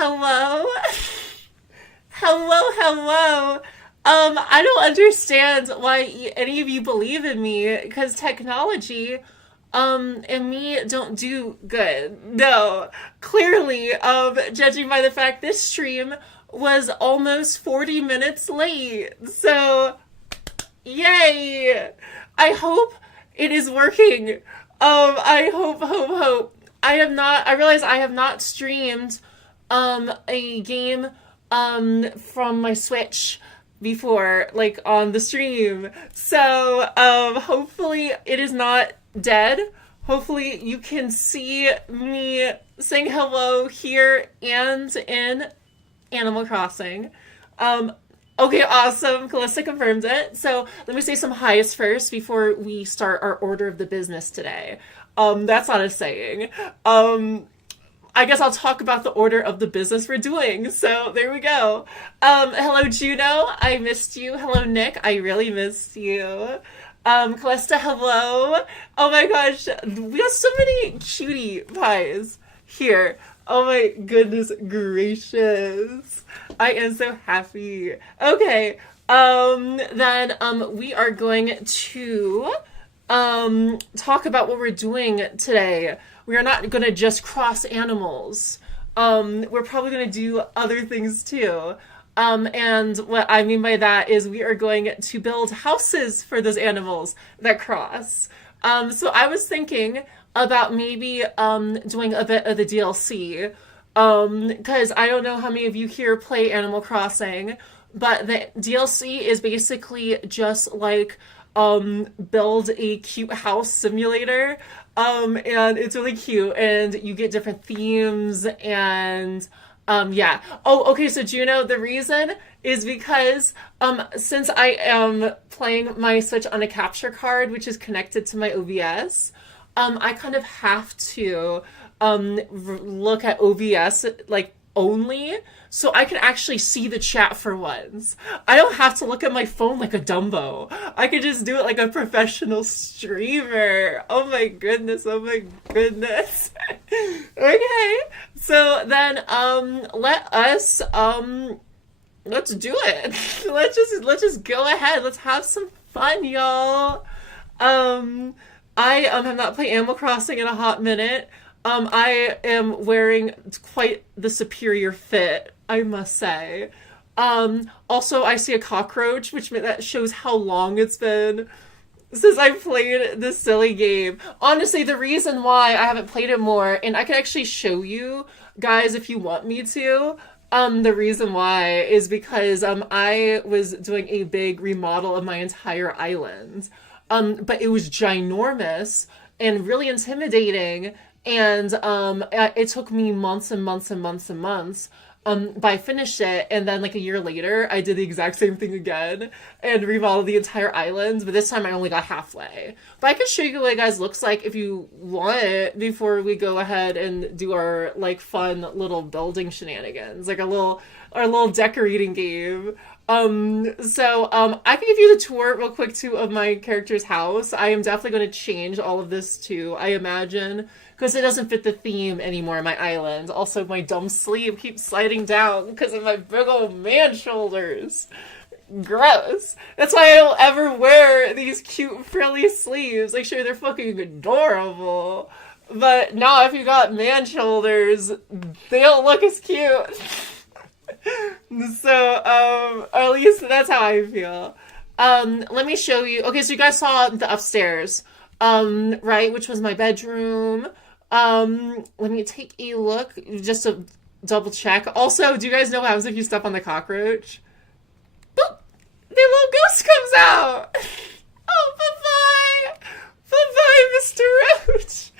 Hello? Hello. I don't understand why any of you believe in me, because technology, and me don't do good. No. Clearly, judging by the fact this stream was almost 40 minutes late. So, yay! I hope it is working. I hope. I realize I have not streamed a game from my Switch before, like on the stream. So hopefully it is not dead. Hopefully you can see me saying hello here and in Animal Crossing. Okay, awesome. Calista confirms it. So let me say some highs first before we start our order of the business today. That's not a saying. I guess I'll talk about the order of the business we're doing. So there we go. Hello, Juno. I missed you. Hello, Nick. I really missed you. Callista, hello. Oh my gosh. We have so many cutie pies here. Oh my goodness gracious. I am so happy. Okay. Then we are going to talk about what we're doing today. We are not going to just cross animals. We're probably going to do other things too. And what I mean by that is we are going to build houses for those animals that cross. So I was thinking about maybe doing a bit of the DLC. Because I don't know how many of you here play Animal Crossing, but the DLC is basically just like build a cute house simulator. And it's really cute, and you get different themes, and yeah. Oh, okay, so Juno, the reason is because since I am playing my Switch on a capture card, which is connected to my OBS, I kind of have to look at OBS like only, so I can actually see the chat for once. I don't have to look at my phone like a Dumbo. I can just do it like a professional streamer. Oh my goodness. Okay. So then let's do it. let's just go ahead. Let's have some fun, y'all. I have not played Animal Crossing in a hot minute. I am wearing quite the superior fit, I must say. Also, I see a cockroach, which that shows how long it's been since I played this silly game. Honestly, the reason why I haven't played it more, and I can actually show you guys if you want me to, the reason why is because I was doing a big remodel of my entire island. But it was ginormous and really intimidating. And it took me months but I finished it, and then like a year later I did the exact same thing again and remodeled the entire island, but this time I only got halfway. But I can show you what it guys looks like if you want it before we go ahead and do our like fun little building shenanigans, like our little decorating game. So I can give you the tour real quick too of my character's house. I am definitely going to change all of this too, I imagine, because it doesn't fit the theme anymore, my island. Also, my dumb sleeve keeps sliding down because of my big old man shoulders. Gross. That's why I don't ever wear these cute frilly sleeves. Like, sure, they're fucking adorable, but now if you got man shoulders, they don't look as cute. So, or at least that's how I feel. Let me show you. Okay, so you guys saw the upstairs, right, which was my bedroom. Let me take a look just to double check. Also, do you guys know what happens if you step on the cockroach? Boop! The little ghost comes out! Oh, bye-bye! Bye-bye, Mr. Roach!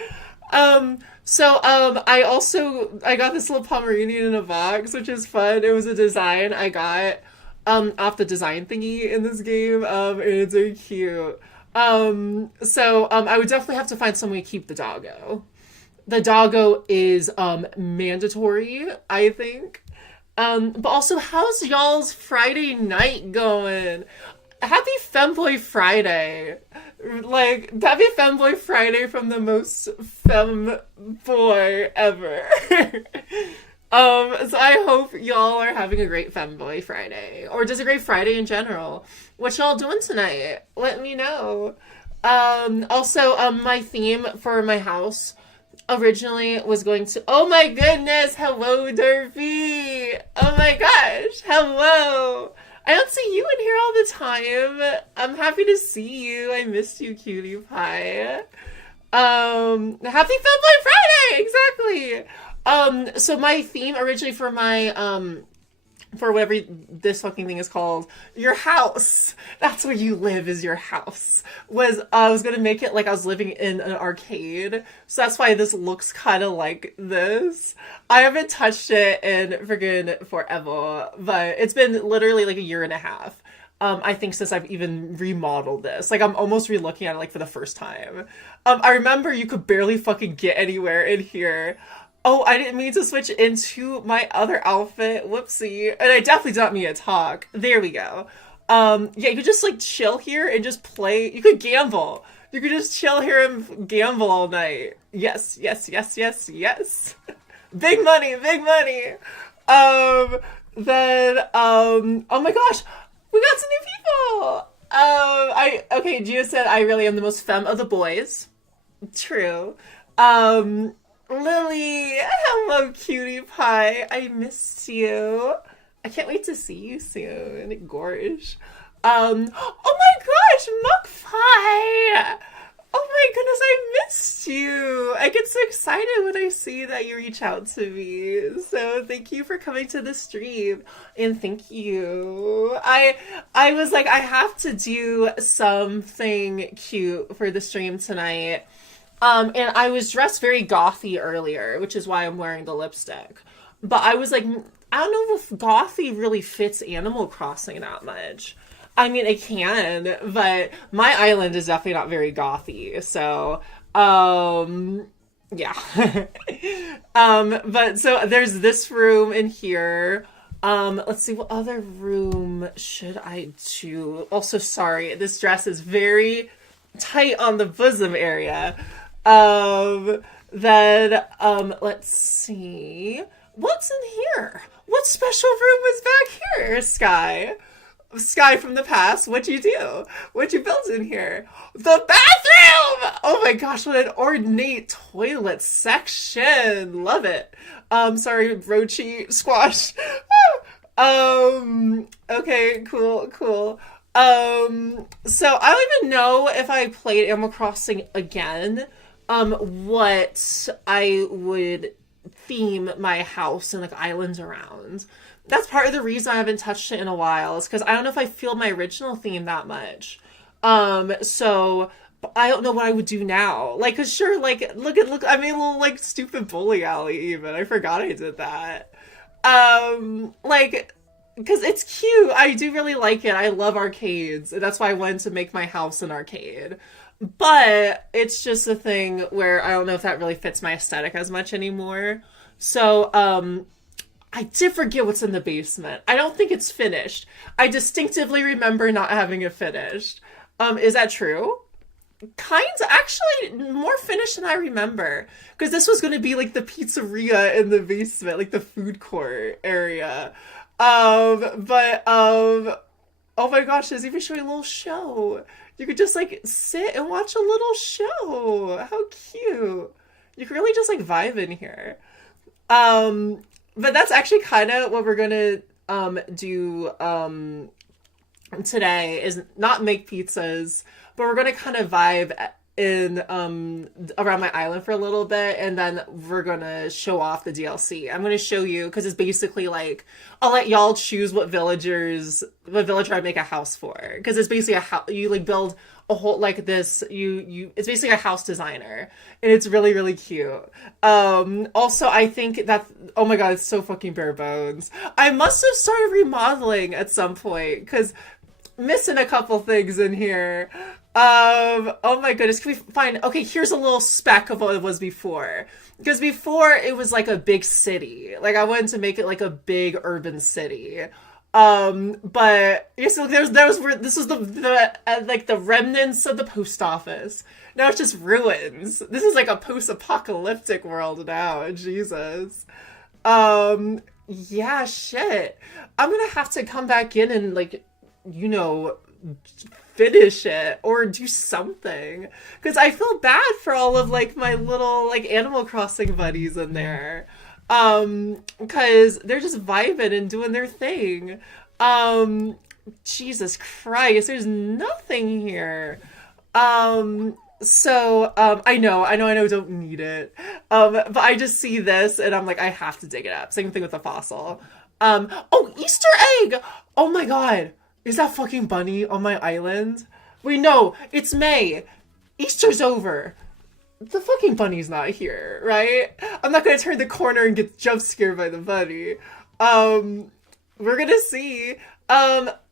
I got this little Pomeranian in a box, which is fun. It was a design I got, off the design thingy in this game, and it's very cute. I would definitely have to find some way to keep the doggo. The doggo is, mandatory, I think. But also, how's y'all's Friday night going? Happy Femboy Friday. Like, happy Femboy Friday from the most femboy ever. So I hope y'all are having a great Femboy Friday, or just a great Friday in general. What y'all doing tonight? Let me know. Also, my theme for my house originally was going to. Oh my goodness! Hello, Derby. Oh my gosh! Hello. I don't see you in here all the time. I'm happy to see you. I missed you, cutie pie. Happy Femboy Friday! Exactly. So my theme originally for my for whatever this fucking thing is called, your house. That's where you live, is your house. Was I was gonna make it like I was living in an arcade, so that's why this looks kind of like this. I haven't touched it in friggin' forever, but it's been literally like a year and a half. I think since I've even remodeled this. Like, I'm almost re-looking at it, like, for the first time. I remember you could barely fucking get anywhere in here. Oh, I didn't mean to switch into my other outfit. Whoopsie. And I definitely did not mean to talk. There we go. Yeah, you could just, like, chill here and just play. You could gamble. You could just chill here and gamble all night. Yes, yes, yes, yes, yes. Big money, big money. Oh my gosh. We got some new people. Okay, Gio said I really am the most femme of the boys. True. Lily, hello, cutie pie. I missed you. I can't wait to see you soon. Gorge. Oh my gosh, Muck Pie. Oh my goodness, I missed you. I get so excited when I see that you reach out to me. So thank you for coming to the stream. And thank you. I was like, I have to do something cute for the stream tonight. And I was dressed very gothy earlier, which is why I'm wearing the lipstick. But I was like, I don't know if gothy really fits Animal Crossing that much. I mean, it can, but my island is definitely not very gothy, so, yeah. But so there's this room in here. Let's see, what other room should I do? Also, sorry, this dress is very tight on the bosom area. Let's see. What's in here? What special room is back here, Sky? Sky from the past, what'd you do? What'd you build in here? The bathroom! Oh my gosh, what an ornate toilet section. Love it. Sorry, Rochi Squash. Okay, cool. So I don't even know if I played Animal Crossing again, what I would theme my house and like islands around. That's part of the reason I haven't touched it in a while, is because I don't know if I feel my original theme that much. So I don't know what I would do now. Like, cause sure, like, look, I made a little, like, stupid bowling alley even. I forgot I did that. Like, cause it's cute. I do really like it. I love arcades. And that's why I wanted to make my house an arcade. But it's just a thing where I don't know if that really fits my aesthetic as much anymore. So, I did forget what's in the basement. I don't think it's finished. I distinctively remember not having it finished. Is that true? Kinds, actually, more finished than I remember. Because this was going to be like the pizzeria in the basement, like the food court area. Oh my gosh, there's even showing a little show. You could just like sit and watch a little show. How cute. You can really just like vibe in here. But that's actually kind of what we're gonna do today, is not make pizzas, but we're gonna kind of vibe in around my island for a little bit, and then we're gonna show off the DLC. I'm gonna show you, because it's basically like, I'll let y'all choose what villager I make a house for, because it's basically a house. You like build a whole like this. It's basically a house designer, and it's really really cute. Also, I think that, oh my god, it's so fucking bare bones. I must have started remodeling at some point, because missing a couple things in here. Oh my goodness, can we find, okay, here's a little speck of what it was before. Because before, it was like a big city. Like, I wanted to make it like a big urban city. But, yeah, so this was like the remnants of the post office. Now it's just ruins. This is like a post-apocalyptic world now, Jesus. Yeah, shit. I'm gonna have to come back in and like, you know, finish it or do something because I feel bad for all of like my little like Animal Crossing buddies in there. Because they're just vibing and doing their thing. Um, Jesus Christ, there's nothing here. I know, I don't need it. But I just see this and I'm like, I have to dig it up. Same thing with the fossil. Oh, Easter egg! Oh my god. Is that fucking bunny on my island? Wait, no, it's May. Easter's over. The fucking bunny's not here, right? I'm not gonna turn the corner and get jump scared by the bunny. Um, we're gonna see.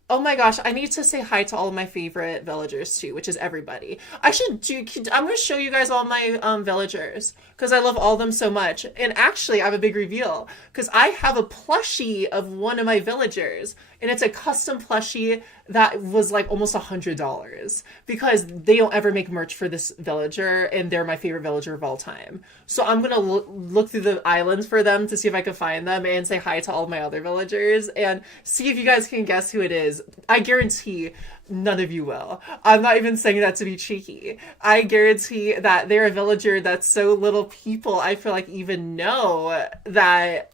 Oh my gosh, I need to say hi to all of my favorite villagers too, which is everybody. I should do. I'm gonna show you guys all my villagers because I love all of them so much. And actually, I have a big reveal because I have a plushie of one of my villagers, and it's a custom plushie that was like almost $100 because they don't ever make merch for this villager, and they're my favorite villager of all time. So I'm gonna look through the islands for them to see if I can find them and say hi to all my other villagers and see if you guys can guess who it is. I guarantee none of you will. I'm not even saying that to be cheeky. I guarantee that they're a villager that so little people I feel like even know that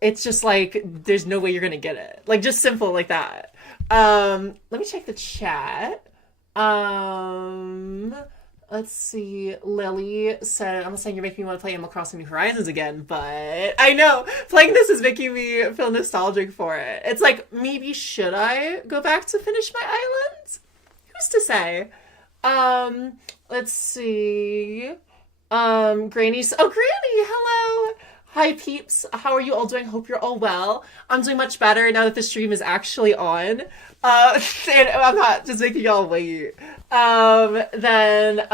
it's just like there's no way you're gonna get it. Like just simple like that. Let me check the chat. Um Let's see. Lily said, I'm not saying you're making me want to play Animal Crossing New Horizons again, but I know playing this is making me feel nostalgic for it. It's like, maybe should I go back to finish my island? Who's to say? Um, let's see. Granny's, oh, Granny, hello. Hi, peeps. How are you all doing? Hope you're all well. I'm doing much better now that the stream is actually on. And I'm not just making y'all wait. Derpy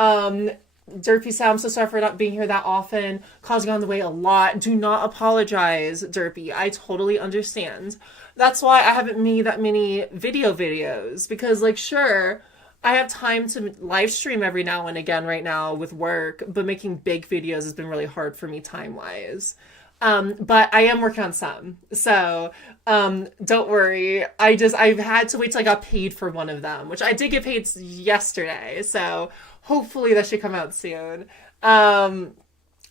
said, I'm so sorry for not being here that often, causing on the way a lot. Do not apologize, Derpy. I totally understand. That's why I haven't made that many videos, because, like, sure, I have time to live stream every now and again right now with work, but making big videos has been really hard for me time-wise. But I am working on some. So, don't worry. I've had to wait till I got paid for one of them, which I did get paid yesterday. So hopefully that should come out soon.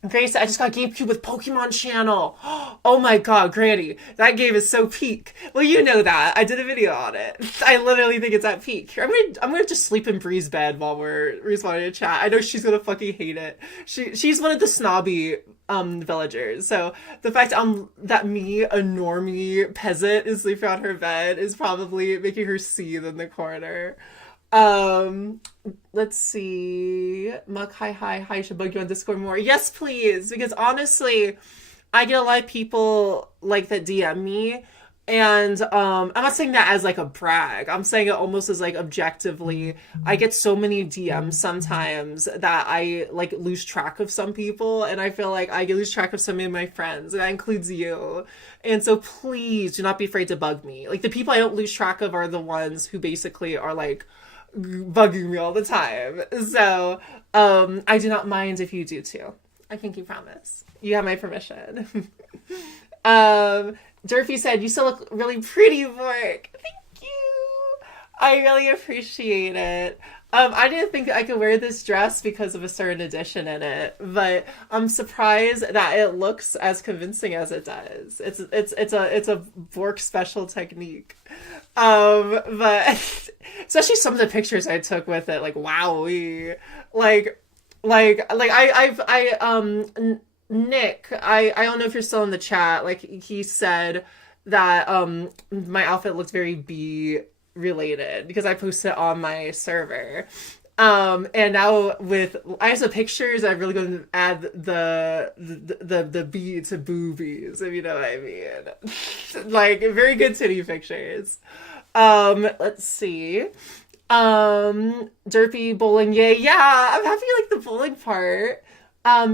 Grace, I just got GameCube with Pokemon Channel. Oh my god, Granny, that game is so peak. Well, you know that. I did a video on it. I literally think it's at peak. I'm gonna just sleep in Bree's bed while we're responding to chat. I know she's gonna fucking hate it. She's one of the snobby villagers. So the fact that me, a normie peasant, is sleeping on her bed is probably making her seethe in the corner. Um, let's see. Muck, hi, I should bug you on Discord more. Yes, please, because honestly, I get a lot of people like that DM me, and I'm not saying that as like a brag. I'm saying it almost as like objectively. I get so many DMs sometimes that I like lose track of some people, and I feel like I lose track of some of my friends, and that includes you. And so please do not be afraid to bug me. Like the people I don't lose track of are the ones who basically are like bugging me all the time. So, I do not mind if you do too. I think you promise. You have my permission. Durfee said, you still look really pretty, Vork. Thank you. I really appreciate it. I didn't think I could wear this dress because of a certain edition in it, but I'm surprised that it looks as convincing as it does. It's a Vork special technique. But especially some of the pictures I took with it, like wowee, Nick, I don't know if you're still in the chat. Like he said that my outfit looked very bee related because I posted it on my server. And now I have some pictures. I'm really going to add the bee to boobies, if you know what I mean. Like very good titty pictures. Let's see. Derpy bowling, yay. Yeah, I'm happy you like the bowling part.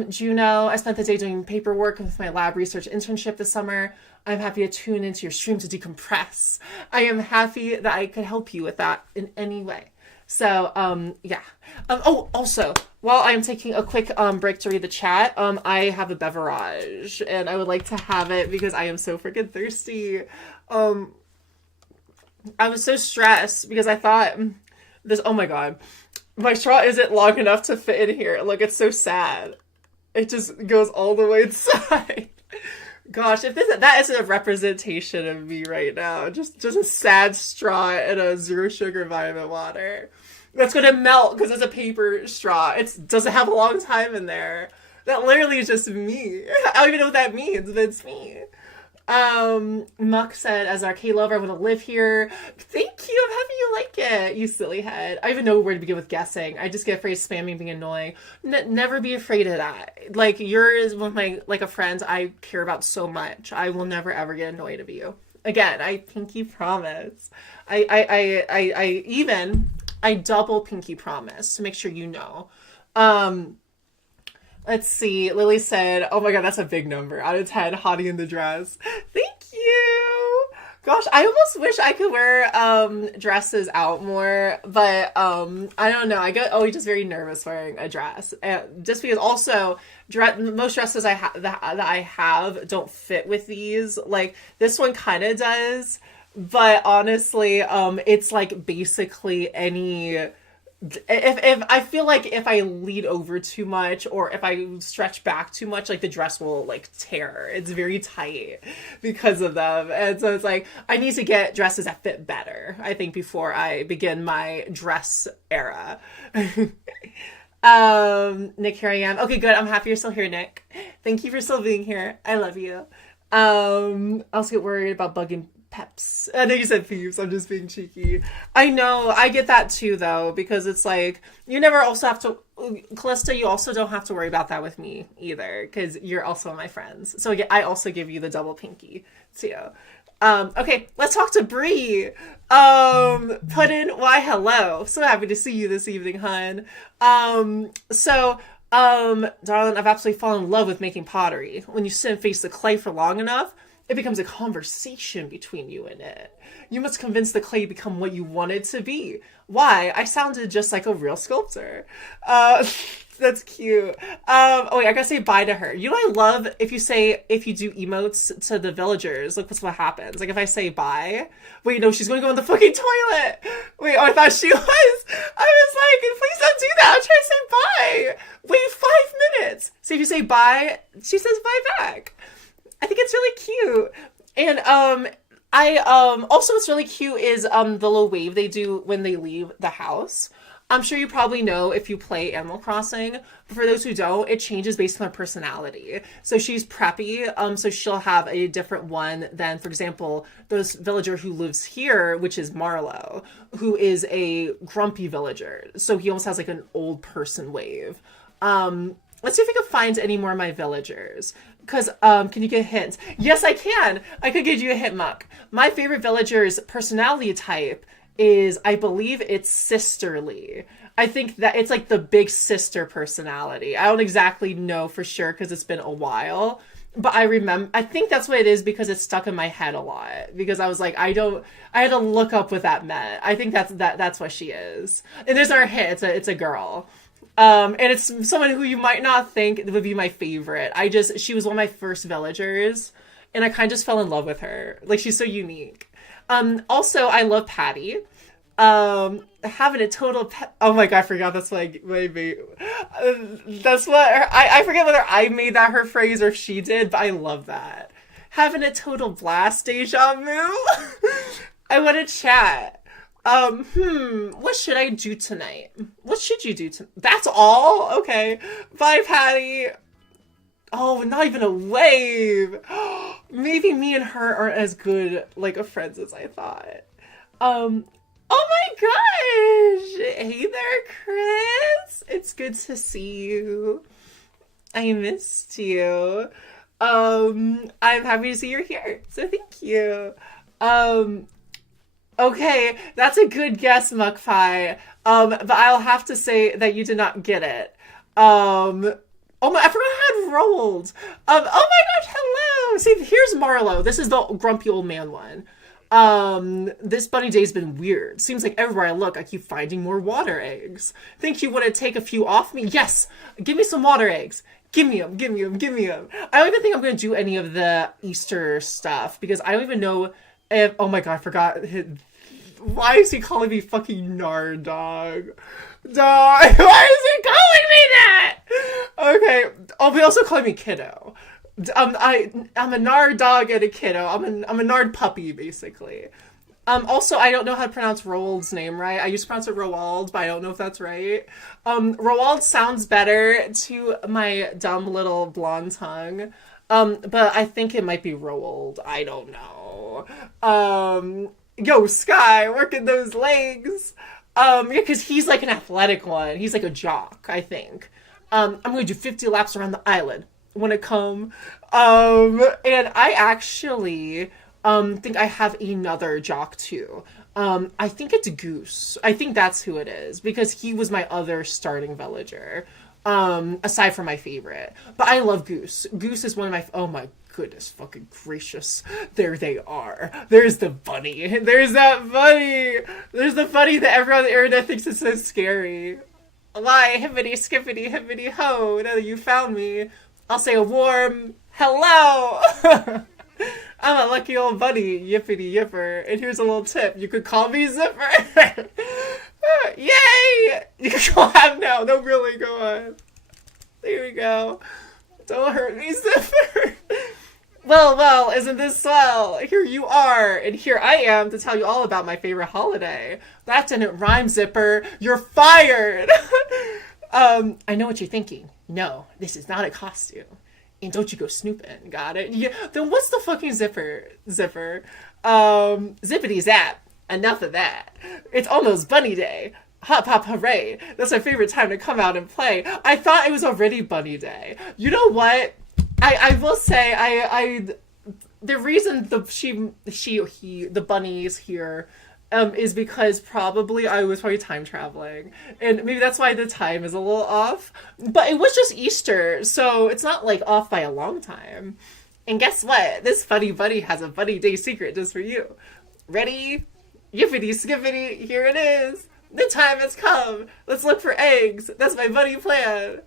Juno, I spent the day doing paperwork with my lab research internship this summer. I'm happy to tune into your stream to decompress. I am happy that I could help you with that in any way. So, yeah. Oh, also, while I'm taking a quick break to read the chat, I have a beverage and I would like to have it because I am so freaking thirsty. Um, I was so stressed because I thought this. Oh my god, my straw isn't long enough to fit in here. Like it's so sad. It just goes all the way inside. Gosh, if that isn't a representation of me right now, just a sad straw and a zero sugar vitamin water. That's gonna melt because it's a paper straw. It doesn't have a long time in there. That literally is just me. I don't even know what that means, but it's me. Muck said, as an arcade lover, I want to live here. Thank you. I'm happy you like it, you silly head. I don't even know where to begin with guessing. I just get afraid of spamming being annoying. Never be afraid of that. Like, you're one of my, like, a friend I care about so much. I will never, ever get annoyed of you. Again, I pinky promise. I double pinky promise to make sure you know. Let's see. Lily said, oh my god, that's a big number. Out of 10, hottie in the dress. Thank you. Gosh, I almost wish I could wear dresses out more, but I don't know. I get always just very nervous wearing a dress. Just because also most dresses that I have don't fit with these. Like this one kind of does, but honestly, it's like basically any if I feel like if I lead over too much or if I stretch back too much, like the dress will like tear. It's very tight because of them. And so it's like I need to get dresses that fit better, I think, before I begin my dress era. Nick, here I am. Okay, good. I'm happy you're still here, Nick. Thank you for still being here. I love you. I also get worried about bugging peps. I know you said peeps. I'm just being cheeky. I know. I get that too, though, because it's like you never also have to. Callista, you also don't have to worry about that with me either, because you're also my friends. So I also give you the double pinky too. Okay, let's talk to Bree. Put in why hello. So happy to see you this evening, hun. Darling, I've absolutely fallen in love with making pottery. When you sit and face the clay for long enough, it becomes a conversation between you and it. You must convince the clay to become what you want it to be. Why? I sounded just like a real sculptor. That's cute. Oh wait, I gotta say bye to her. You know what I love? If you do emotes to the villagers, look what happens. Like if I say bye, wait, no, she's gonna go in the fucking toilet. Wait, oh, I thought she was. I was like, please don't do that. I'm trying to say bye. Wait 5 minutes. So if you say bye, she says bye back. I think it's really cute. And I also what's really cute is the little wave they do when they leave the house. I'm sure you probably know if you play Animal Crossing, but for those who don't, it changes based on her personality. So she's preppy, so she'll have a different one than, for example, this villager who lives here, which is Marlowe, who is a grumpy villager. So he almost has like an old person wave. Let's see if we can find any more of my villagers. Because, can you get hints? Yes, I can. I could give you a hint, Muck. My favorite villager's personality type is, I believe it's sisterly. I think that it's like the big sister personality. I don't exactly know for sure because it's been a while. But I think that's what it is because it's stuck in my head a lot. Because I was like, I had to look up what that meant. I think that's what she is. And there's our hint. It's a girl. And it's someone who you might not think would be my favorite. She was one of my first villagers, and I kind of just fell in love with her. Like, she's so unique. Also, I love Patty. Having a total oh my god, I forgot that's my that's what I forget whether I made that her phrase or she did, but I love that. Having a total blast, deja vu. I want to chat. What should I do tonight? What should you do tonight? That's all? Okay. Bye, Patty. Oh, not even a wave. Maybe me and her aren't as good, like, of friends as I thought. Oh my gosh! Hey there, Chris! It's good to see you. I missed you. I'm happy to see you're here, so thank you. Okay, that's a good guess, Muckpie. But I'll have to say that you did not get it. Oh my, I forgot I had rolled. Oh my gosh, hello! See, here's Marlowe. This is the grumpy old man one. This bunny day's been weird. Seems like everywhere I look, I keep finding more water eggs. Think you want to take a few off me? Yes! Give me some water eggs. Give me them, give me them, give me them. I don't even think I'm going to do any of the Easter stuff because I don't even know if... Oh my god, I forgot. Why is he calling me fucking Nard Dog? Dog, why is he calling me that? Okay. Oh, but also calling me Kiddo. I'm a Nard dog and a kiddo. I'm a Nard puppy, basically. Also, I don't know how to pronounce Roald's name right. I used to pronounce it Roald, but I don't know if that's right. Roald sounds better to my dumb little blonde tongue. But I think it might be Roald. I don't know. Yo, Sky, working those legs. Yeah, because he's like an athletic one. He's like a jock, I think. I'm going to do 50 laps around the island when it come. And I actually think I have another jock too. I think it's Goose. I think that's who it is because he was my other starting villager. Aside from my favorite. But I love Goose. Goose is one of my... Oh my goodness fucking gracious. There they are. There's the bunny. There's that bunny. There's the bunny that everyone on the internet thinks is so scary. Why? Hippity skippity hippity ho. Now that you found me, I'll say a warm hello. I'm a lucky old bunny, yippity yipper. And here's a little tip. You could call me Zipper. Yay! You can go on now. No, really, go on. There we go. Don't hurt me, Zipper. Well, isn't this swell? Here you are, and here I am to tell you all about my favorite holiday. That didn't rhyme, Zipper. You're fired! I know what you're thinking. No, this is not a costume. And don't you go snooping, got it? Yeah, then what's the fucking Zipper? Zippity zap. Enough of that. It's almost Bunny Day. Hop hop hooray. That's my favorite time to come out and play. I thought it was already Bunny Day. You know what? I will say the reason the bunnies here is because I was probably time traveling. And maybe that's why the time is a little off. But it was just Easter, so it's not like off by a long time. And guess what? This funny bunny has a Bunny Day secret just for you. Ready? Yippity skippity, here it is. The time has come. Let's look for eggs. That's my bunny plan.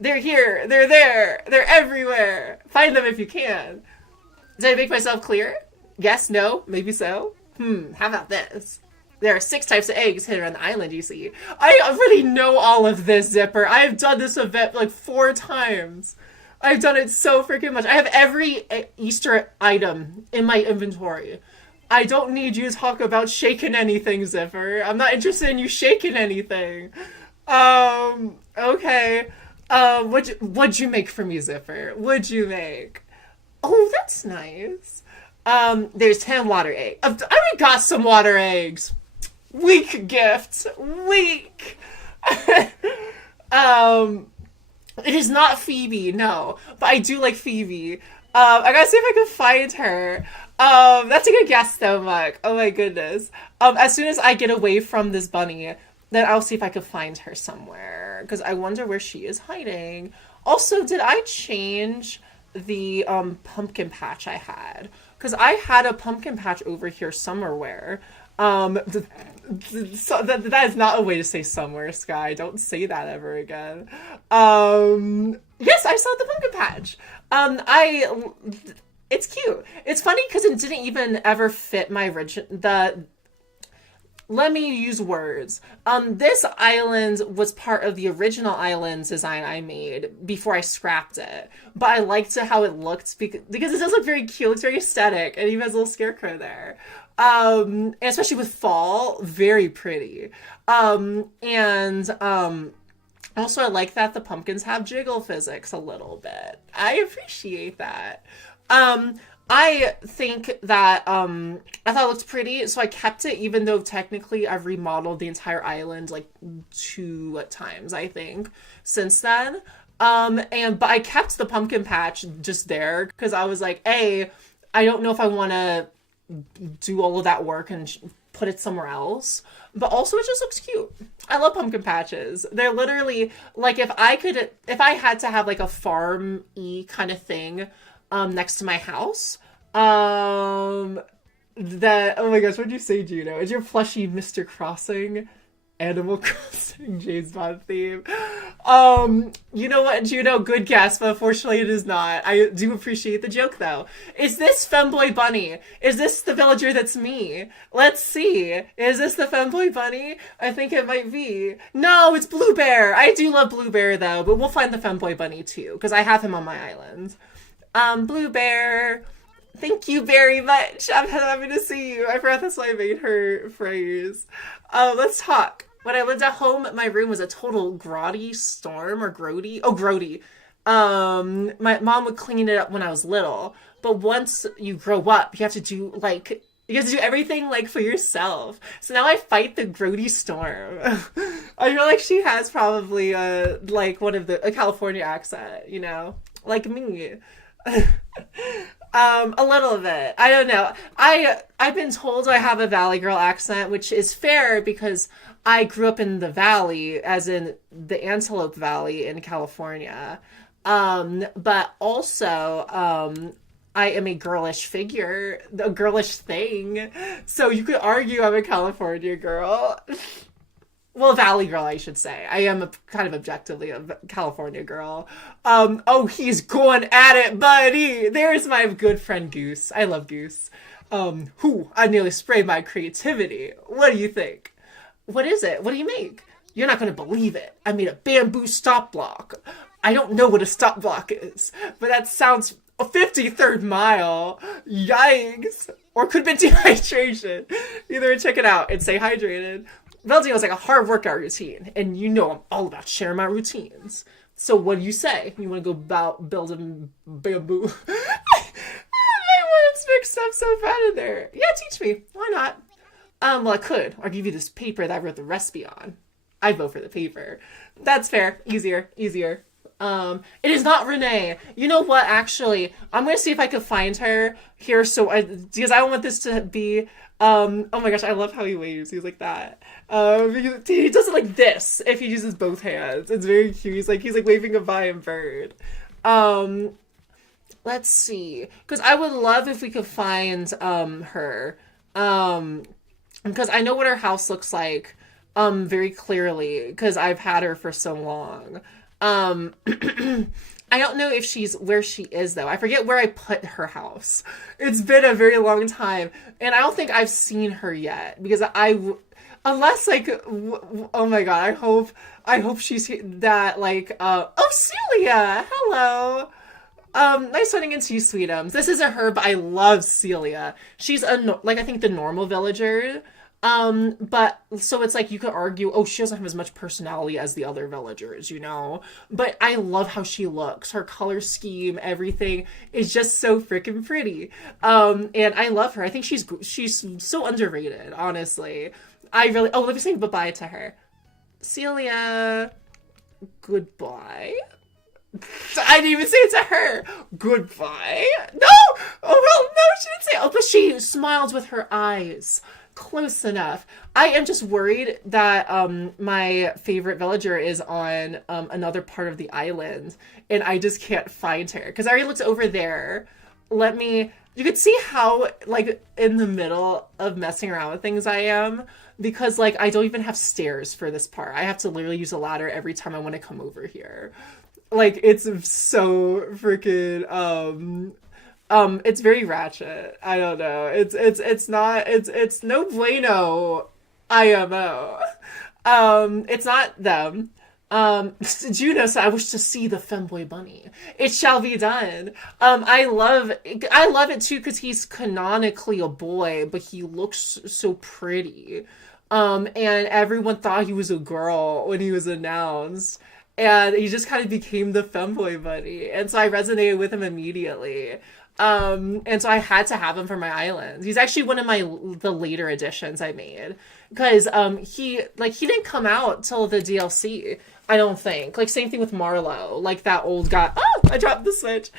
They're here. They're there. They're everywhere. Find them if you can. Did I make myself clear? Yes, no, maybe so. How about this? There are 6 types of eggs hidden on the island, you see. I already know all of this, Zipper. I have done this event like 4 times. I've done it so freaking much. I have every Easter item in my inventory. I don't need you to talk about shaking anything, Zipper. I'm not interested in you shaking anything. Okay. What'd you make for me, Zipper? What'd you make? Oh, that's nice. There's 10 water eggs. I already got some water eggs. Weak gift. Weak. It is not Phoebe, no. But I do like Phoebe. I gotta see if I can find her. That's a good guess though, Muck. Oh my goodness. As soon as I get away from this bunny, then I'll see if I can find her somewhere. Because I wonder where she is hiding. Also, did I change the pumpkin patch I had? Because I had a pumpkin patch over here somewhere. So that is not a way to say somewhere, Sky. Don't say that ever again. Yes, I saw the pumpkin patch. It's cute. It's funny because it didn't even ever fit my original... Let me use words. This island was part of the original island design I made before I scrapped it. But I liked how it looked because it does look very cute. It's very aesthetic. And even has a little scarecrow there. And especially with fall, very pretty. Also, I like that the pumpkins have jiggle physics a little bit. I appreciate that. I think that, I thought it looked pretty, so I kept it, even though technically I've remodeled the entire island, like, 2 times, I think, since then. But I kept the pumpkin patch just there, because I was like, I don't know if I want to do all of that work and put it somewhere else. But also, it just looks cute. I love pumpkin patches. They're literally, like, if I had to have, like, a farm-y kind of thing, next to my house, That, oh my gosh, what'd you say, Juno? Is your plushie Mr. Crossing? Animal Crossing James Bond theme. You know what, Juno? Good guess, but unfortunately it is not. I do appreciate the joke though. Is this Femboy Bunny? Is this the villager that's me? Let's see. Is this the Femboy Bunny? I think it might be. No, it's Blue Bear. I do love Blue Bear though, but we'll find the Femboy Bunny too, because I have him on my island. Blue Bear. Thank you very much. I'm happy to see you. I forgot that's why I made her phrase. Let's talk. When I lived at home, my room was a total grotty storm or grody. Oh, grody. My mom would clean it up when I was little, but once you grow up, you have to do like you have to do everything like for yourself. So now I fight the grody storm. I feel like she has probably like one of a California accent, you know, like me. A little bit. I don't know. I've been told I have a Valley Girl accent, which is fair because I grew up in the Valley, as in the Antelope Valley in California. But also, I am a girlish figure, a girlish thing. So you could argue I'm a California girl. Well, Valley girl, I should say. I am kind of objectively a California girl. Oh, he's going at it, buddy. There's my good friend Goose. I love Goose. I nearly sprayed my creativity. What do you think? What is it? What do you make? You're not going to believe it. I made a bamboo stop block. I don't know what a stop block is, but that sounds a 53rd mile. Yikes. Or could have been dehydration. Either check it out and stay hydrated. Veldino is like a hard workout routine, and you know I'm all about sharing my routines. So what do you say? You want to go about building bamboo? My words mixed up so bad in there. Yeah, teach me. Why not? Well, I could. Or give you this paper that I wrote the recipe on. I vote for the paper. That's fair. Easier. It is not Renee. You know what, actually? I'm going to see if I can find her here, because I don't want this to be, oh my gosh, I love how he waves. He's like that. He does it like this, if he uses both hands. It's very cute. He's like waving goodbye in bird. Let's see. Because I would love if we could find, her. Because I know what her house looks like, very clearly, because I've had her for so long. I don't know if she's where she is though. I forget where I put her house. It's been a very long time, and I don't think I've seen her yet because unless like, oh my god, I hope she's that like, oh Celia, hello. Nice running into you, Sweetums. This isn't her, but I love Celia. She's I think the normal villager. But so it's like you could argue, oh, she doesn't have as much personality as the other villagers, you know? But I love how she looks. Her color scheme, everything is just so freaking pretty. And I love her. I think she's so underrated, honestly. Let me say bye-bye to her. Celia, goodbye. I didn't even say it to her. Goodbye. No! Oh, well, no, she didn't say it. Oh, but she smiles with her eyes. Close enough. I am just worried that my favorite villager is on another part of the island and I just can't find her because I already looked over there. You could see how like in the middle of messing around with things I am, because like I don't even have stairs for this part. I have to literally use a ladder every time I want to come over here. Like it's so freaking it's very ratchet. I don't know. It's no bueno IMO. It's not them. Juno said, I wish to see the femboy bunny. It shall be done. I love it too because he's canonically a boy, but he looks so pretty. And everyone thought he was a girl when he was announced. And he just kind of became the femboy bunny. And so I resonated with him immediately. And so I had to have him for my island. He's actually one of the later additions I made. Because, he didn't come out till the DLC, I don't think. Like, same thing with Marlowe. Like, that old guy. Oh! I dropped the switch.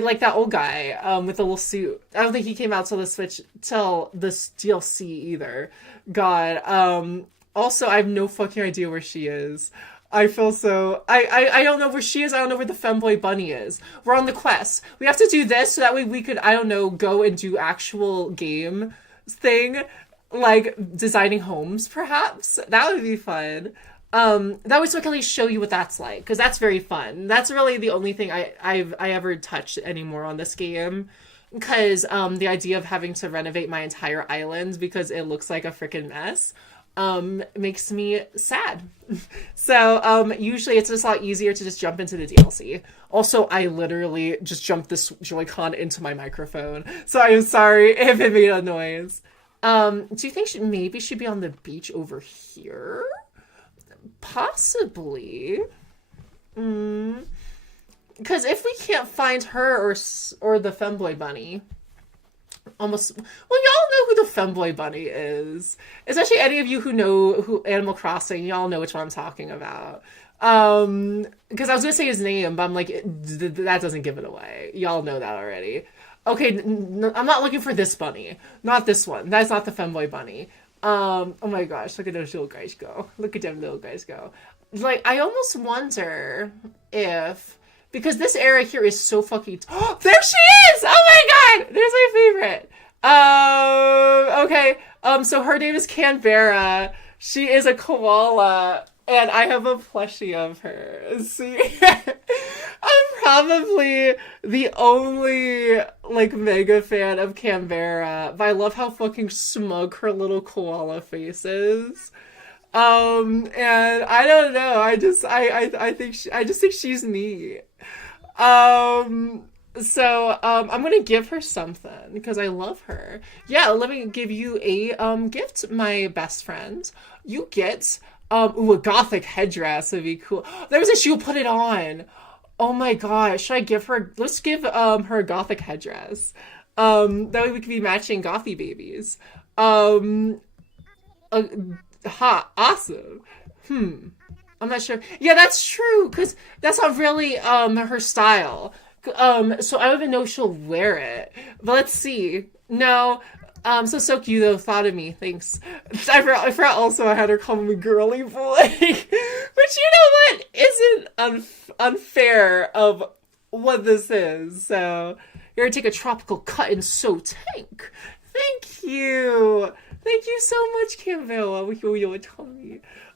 Like that old guy, with the little suit. I don't think he came out till this DLC either. God. Also, I have no fucking idea where she is. I feel so. I don't know where she is. I don't know where the femboy bunny is. We're on the quest. We have to do this so that way we could, I don't know, go and do actual game thing, like designing homes, perhaps. That would be fun. That would so I can at least show you what that's like, because that's very fun. That's really the only thing I ever touched anymore on this game. Because the idea of having to renovate my entire island because it looks like a freaking mess makes me sad. So usually it's just a lot easier to just jump into the DLC. Also, I literally just jumped this Joy-Con into my microphone, so I'm sorry if it made a noise. Do you think maybe she'd be on the beach over here? Possibly. Because if we can't find her or the femboy bunny, almost, well, y'all know who the femboy bunny is. Especially any of you who know who Animal Crossing, y'all know which one I'm talking about. Because I was gonna say his name, but I'm like, that doesn't give it away. Y'all know that already. Okay, I'm not looking for this bunny. Not this one. That's not the femboy bunny. Oh my gosh, look at those little guys go. Look at them little guys go. Like, I almost wonder if, because this area here is so fucking... Oh, there she is! Oh my god! There's my favorite. Okay. So her name is Canberra. She is a koala, and I have a plushie of her. See? I'm probably the only, like, mega fan of Canberra, but I love how fucking smug her little koala face is. And I don't know, I think I just think she's neat. I'm gonna give her something because I love her. Yeah, let me give you a gift, my best friend. You get ooh, a gothic headdress would be cool. There was a she'll put it on. Oh my gosh, should I give her, let's give her a gothic headdress. That way we could be matching gothy babies. Awesome. I'm not sure. Yeah, that's true, because that's not really her style. So I don't even know if she'll wear it. But let's see. No. So cute though, thought of me. Thanks. I forgot also I had her call me girly boy. But you know what? Isn't unfair of what this is. So you're gonna take a tropical cut and sew tank. Thank you. Thank you so much, Camilla.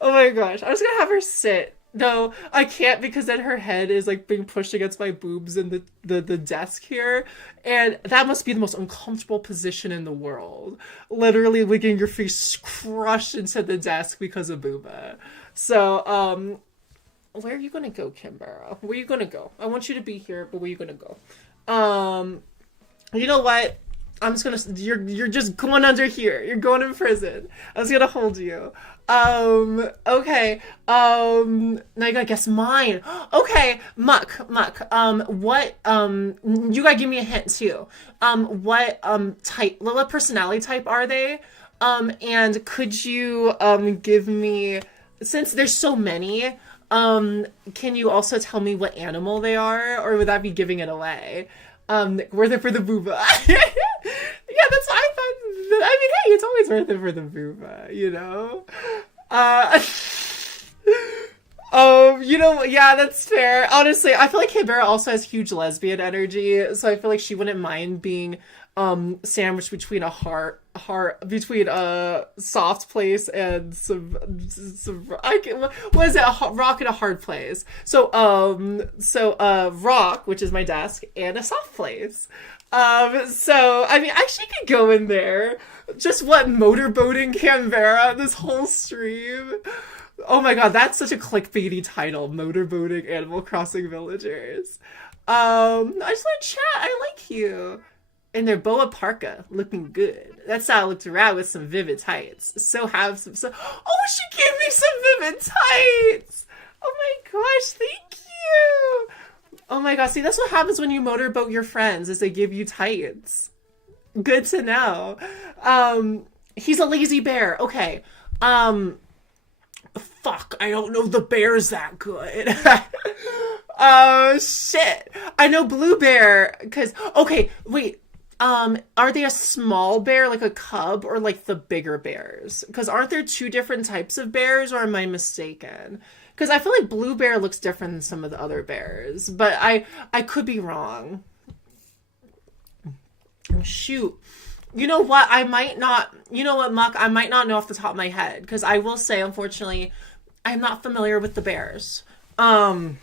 Oh my gosh. I was gonna have her sit. No, I can't because then her head is like being pushed against my boobs in the desk here. And that must be the most uncomfortable position in the world. Literally getting your face crushed into the desk because of booba. So, where are you gonna go, Canberra? Where are you gonna go? I want you to be here, but where are you gonna go? You know what? I'm just gonna, you're just going under here. You're going in prison. I was gonna hold you. Okay. Now you gotta guess mine. Okay, Muck. What, you gotta give me a hint too. What, what personality type are they? And could you, give me, since there's so many, can you also tell me what animal they are? Or would that be giving it away? Worth it for the booba. Yeah, that's what I thought. I mean, hey, it's always worth it for the booba, you know? You know, yeah, that's fair. Honestly, I feel like Canberra also has huge lesbian energy, so I feel like she wouldn't mind being sandwiched between between a soft place and some what is it, a rock and a hard place. So rock, which is my desk, and a soft place. So I mean, I actually could go in there. Just what, motorboating Canberra this whole stream. Oh my god, that's such a clickbaity title, motorboating Animal Crossing villagers. I just want to chat. I like you. And their boa parka, looking good. That's how I looked around with some vivid tights. So have some, oh, she gave me some vivid tights! Oh my gosh, thank you! Oh my gosh, see, that's what happens when you motorboat your friends, is they give you tights. Good to know. He's a lazy bear. Okay. Fuck, I don't know the bears that good. Oh, shit. I know Blue Bear, because, okay, wait. Are they a small bear, like a cub, or like the bigger bears? Because aren't there two different types of bears, or am I mistaken? Because I feel like Blue Bear looks different than some of the other bears, but I could be wrong. Shoot. You know what? I might not. You know what, Muck? I might not know off the top of my head because I will say, unfortunately, I'm not familiar with the bears. Yikes.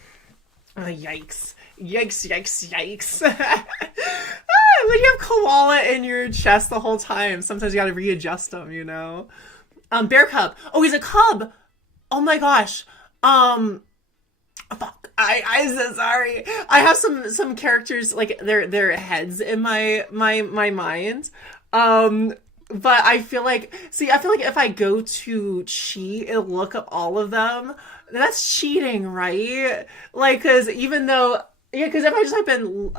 Yikes, yikes, yikes. When you have koala in your chest the whole time, sometimes you gotta readjust them, you know? Bear cub. Oh, he's a cub! Oh my gosh. Fuck. I'm so sorry. I have some characters, like, their heads in my mind. But I feel like, if I go to cheat and look up all of them, that's cheating, right? Like, cause even though, yeah, cause if I just type in,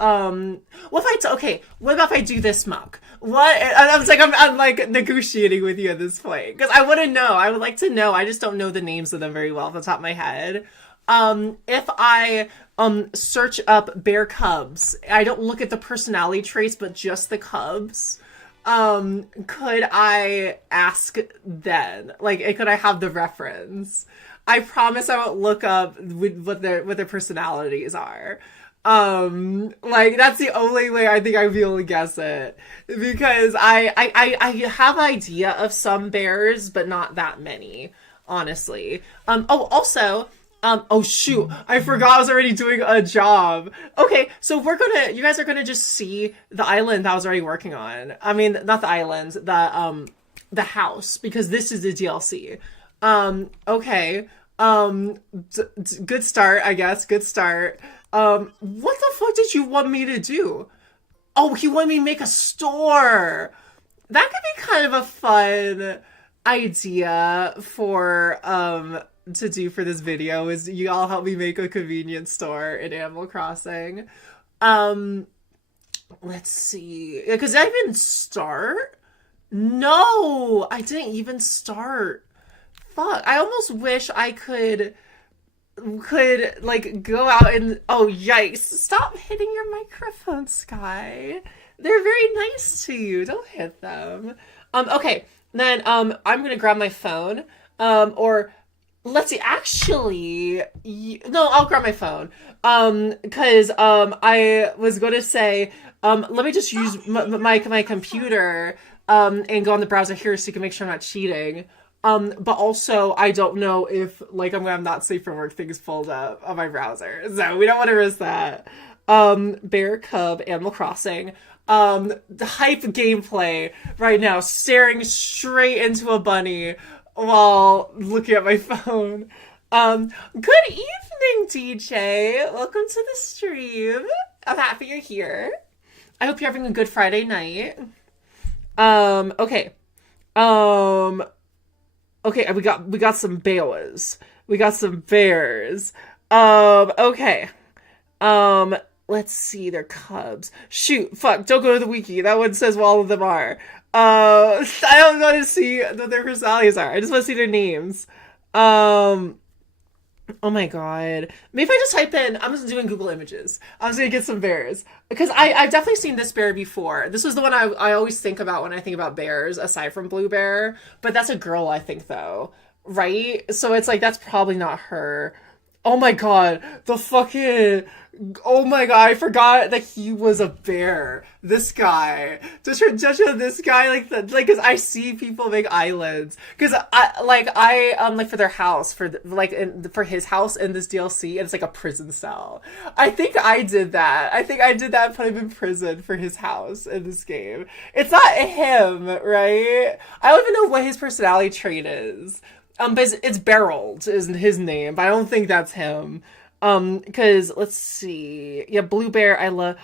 what about if I do this, Muck? What? I was like, I'm like negotiating with you at this point. Cause I wouldn't know. I would like to know. I just don't know the names of them very well off the top of my head. If I, search up bear cubs, I don't look at the personality traits, but just the cubs. Could I ask then? Like, could I have the reference? I promise I won't look up what their personalities are. Like, that's the only way I think I'd be able to guess it. Because I have an idea of some bears, but not that many, honestly. Also, oh shoot, I forgot I was already doing a job. Okay, so you guys are gonna just see the island that I was already working on. I mean, not the island, the house, because this is the DLC. Okay. Good start, I guess. Good start. What the fuck did you want me to do? Oh, he wanted me to make a store. That could be kind of a fun idea for, to do for this video, is you all help me make a convenience store in Animal Crossing. Let's see. Because I didn't start? No, I didn't even start. Fuck, I almost wish I could like go out and, oh yikes, stop hitting your microphone, Sky. They're very nice to you. Don't hit them. Okay, then I'm gonna grab my phone. Or let's see, actually, no, I'll grab my phone. Because I was gonna say, let me just use my computer and go on the browser here so you can make sure I'm not cheating. But also, I don't know if, like, I'm gonna have not safe for work things pulled up on my browser. So we don't want to risk that. Bear Cub, Animal Crossing. The hype gameplay right now, staring straight into a bunny while looking at my phone. Good evening, DJ. Welcome to the stream. I'm happy you're here. I hope you're having a good Friday night. Okay. Okay, we got some boas. We got some bears. Okay. Let's see, they're cubs. Shoot, fuck, don't go to the wiki. That one says what all of them are. I don't want to see what their personalities are. I just want to see their names. Oh my god. Maybe if I just type in, I'm just doing Google Images. I'm just gonna get some bears. Because I've definitely seen this bear before. This was the one I always think about when I think about bears, aside from Blue Bear. But that's a girl, I think, though. Right? So it's like, that's probably not her. Oh my god. Oh my god, I forgot that he was a bear. This guy. Just this guy, cause I see people make islands. Cause I for their house, for his house in this DLC, and it's like a prison cell. I think I did that. And put him in prison for his house in this game. It's not him, right? I don't even know what his personality trait is. But it's Barreled is his name, but I don't think that's him. Cause let's see. Yeah, Blue Bear, I love.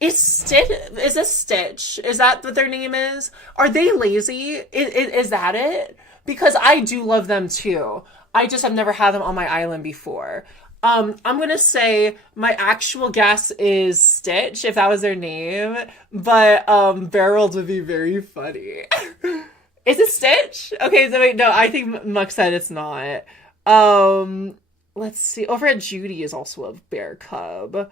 Is this Stitch? Is that what their name is? Are they lazy? Is that it? Because I do love them too. I just have never had them on my island before. I'm gonna say my actual guess is Stitch, if that was their name. But, Barreled would be very funny. Is it Stitch? Okay, so wait, no, I think Muck said it's not. Let's see. Over at Judy is also a bear cub.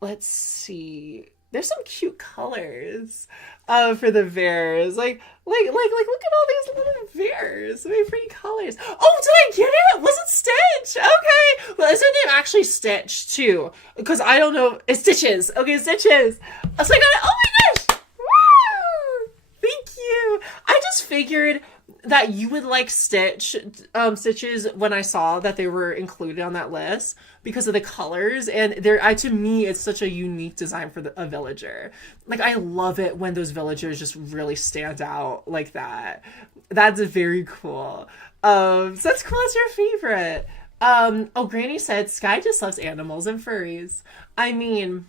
Let's see. there's some cute colors for the bears. Look at all these little bears. Very pretty colors. Oh, did I get it? Was it Stitch? Okay. Well, is her name actually Stitch too? Because I don't know. It's Stitches. Okay, Stitches. So I got it. Oh my gosh. Woo! Thank you. I just figured that you would like Stitches when I saw that they were included on that list because of the colors, and to me it's such a unique design for a villager. Like, I love it when those villagers just really stand out like that. That's very cool. So that's cool. That's your favorite. Oh, Granny said Sky just loves animals and furries. I mean,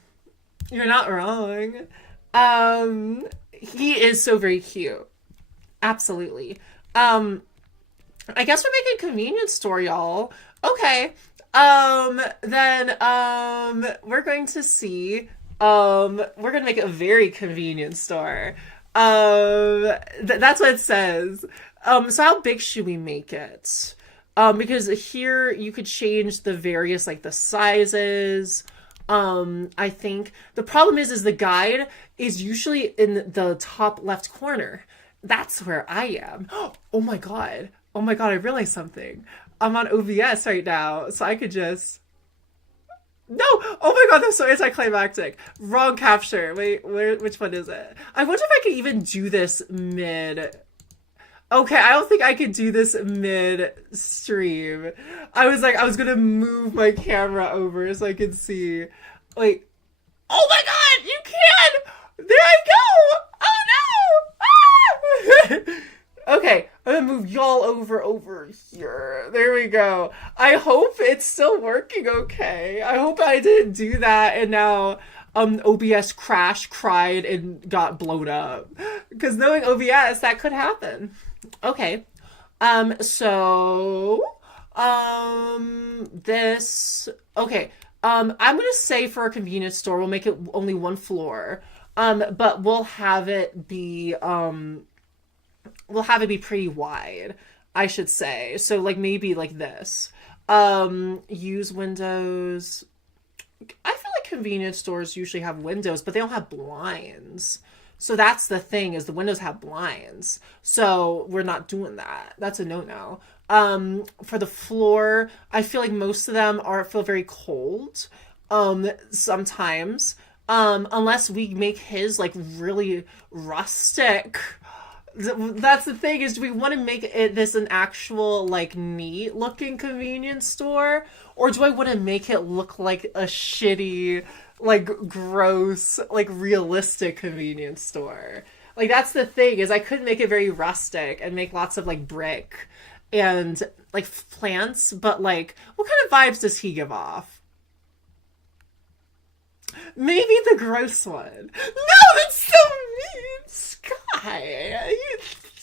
you're not wrong. He is so very cute. Absolutely. I guess we're making a convenience store, y'all. Okay. Then we're going to see. We're gonna make a very convenient store. That's what it says. So how big should we make it? Because here you could change the various, like, the sizes. I think the problem is the guide is usually in the top left corner. That's where I am. Oh my god. Oh my god, I realized something. I'm on OBS right now, so I could just... No! Oh my god, that's so anticlimactic. Wrong capture. Wait, which one is it? I wonder if I could even do this mid... Okay, I don't think I could do this mid-stream. I was gonna move my camera over so I could see. Wait. Oh my god, you can! There I go! Oh no! Ah! Okay, I'm gonna move y'all over here. There we go. I hope it's still working okay. I hope I didn't do that and now OBS cried, and got blown up. Because knowing OBS, that could happen. Okay. This... Okay. I'm gonna say for a convenience store, we'll make it only one floor. But we'll have it be pretty wide, I should say. So, like, maybe like this. Use windows. I feel like convenience stores usually have windows, but they don't have blinds. So that's the thing, is the windows have blinds. So we're not doing that. That's a no-no. For the floor, I feel like most of them feel very cold. Sometimes. Unless we make his, like, really rustic. That's the thing, is do we want to make this an actual, like, neat looking convenience store? Or do I want to make it look like a shitty, like, gross, like, realistic convenience store? Like, that's the thing, is I could make it very rustic and make lots of, like, brick and, like, plants, but, like, what kind of vibes does he give off? Maybe the gross one. No, that's so mean, Sky.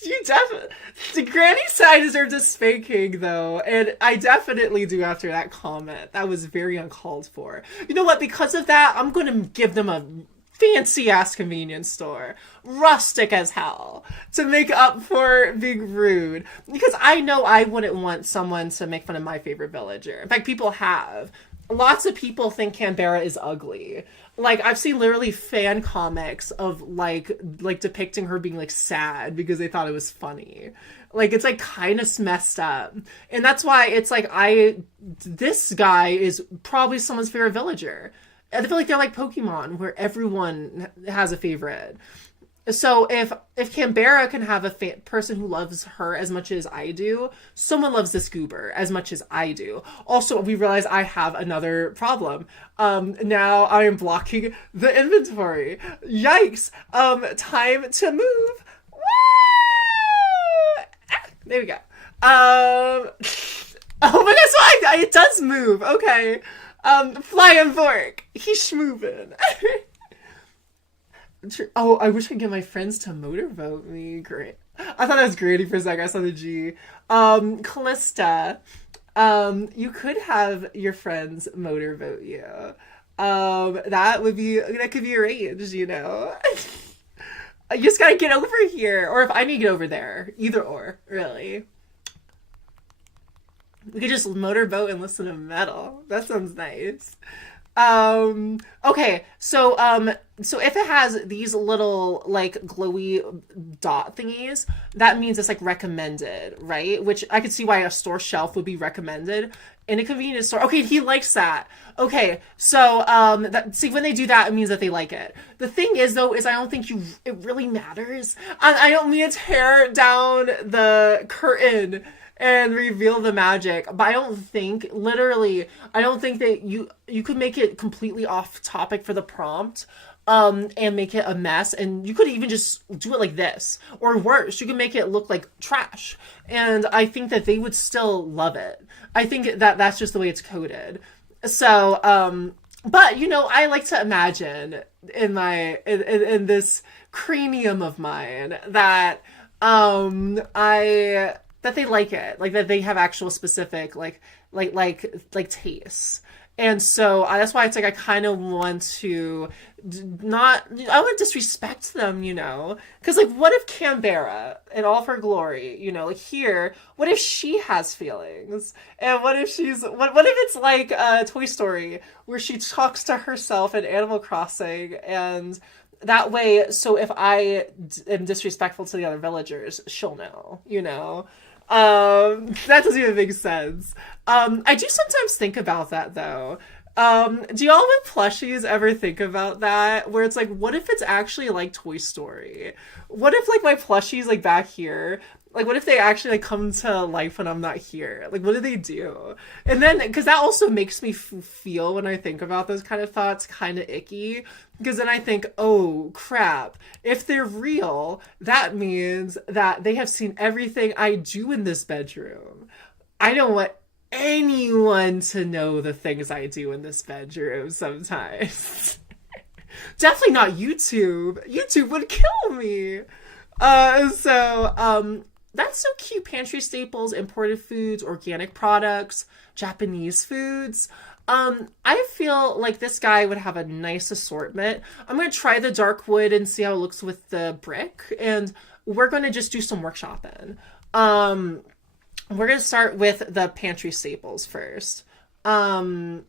You definitely... The granny side deserves a spanking, though, and I definitely do after that comment. That was very uncalled for. You know what? Because of that, I'm going to give them a fancy-ass convenience store. Rustic as hell. To make up for being rude. Because I know I wouldn't want someone to make fun of my favorite villager. In fact, people have. Lots of people think Canberra is ugly. Like, I've seen literally fan comics of, like depicting her being, like, sad because they thought it was funny. Like, it's, like, kind of messed up. And that's why it's, like, this guy is probably someone's favorite villager. I feel like they're like Pokemon, where everyone has a favorite. So if Canberra can have a person who loves her as much as I do, someone loves this goober as much as I do. Also, we realize I have another problem. Now I am blocking the inventory. Yikes. Time to move. Woo! Ah, there we go. Oh my god, so it does move. Okay. Flying fork. He's moving. Oh, I wish I could get my friends to motorvote me. Great. I thought that was Granny for a second. I saw the G. Callista, you could have your friends motorvote you. That could be arranged, you know? You just gotta get over here. Or if I need to get over there. Either or, really. We could just motorboat and listen to metal. That sounds nice. Okay, so if it has these little like glowy dot thingies, that means it's like recommended, right? Which I could see why a store shelf would be recommended. In a convenience store. Okay, he likes that. Okay, so see when they do that, it means that they like it. The thing is though, is I don't think it really matters. I don't mean to tear down the curtain and reveal the magic, but I don't think literally I don't think that you could make it completely off topic for the prompt, and make it a mess, and you could even just do it like this, or worse, you could make it look like trash, and I think that they would still love it. I think that that's just the way it's coded. So but I like to imagine in in this cranium of mine that I that they like it, like that they have actual specific like tastes. And so that's why it's like I kind of want to not, I would disrespect them, because like what if Canberra in all of her glory, like here, what if she has feelings, and what if what if it's like Toy Story where she talks to herself in Animal Crossing, and that way, so if I am disrespectful to the other villagers, she'll know. That doesn't even make sense. I do sometimes think about that though. Do y'all with plushies ever think about that? Where it's like, what if it's actually like Toy Story? What if like my plushies like back here? Like, what if they actually like come to life when I'm not here? Like, what do they do? And then, because that also makes me feel when I think about those kind of thoughts kind of icky. Because then I think, oh crap, if they're real, that means that they have seen everything I do in this bedroom. I don't want anyone to know the things I do in this bedroom sometimes. Definitely not YouTube. YouTube would kill me. That's so cute. Pantry staples, imported foods, organic products, Japanese foods. I feel like this guy would have a nice assortment. I'm going to try the dark wood and see how it looks with the brick. And we're going to just do some workshopping. We're going to start with the pantry staples first. It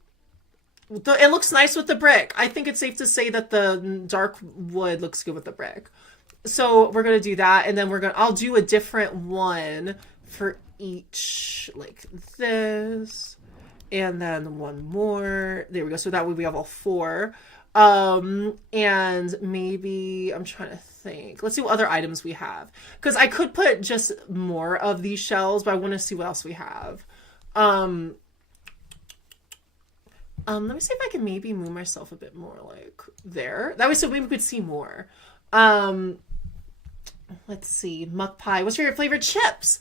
looks nice with the brick. I think it's safe to say that the dark wood looks good with the brick. So we're going to do that. And then I'll do a different one for each, like this. And then one more. There we go. So that way we have all four. And maybe I'm trying to think. Let's see what other items we have. Because I could put just more of these shells, but I want to see what else we have. Let me see if I can maybe move myself a bit more like there. That way so maybe we could see more. Let's see. Muck pie. What's your favorite chips?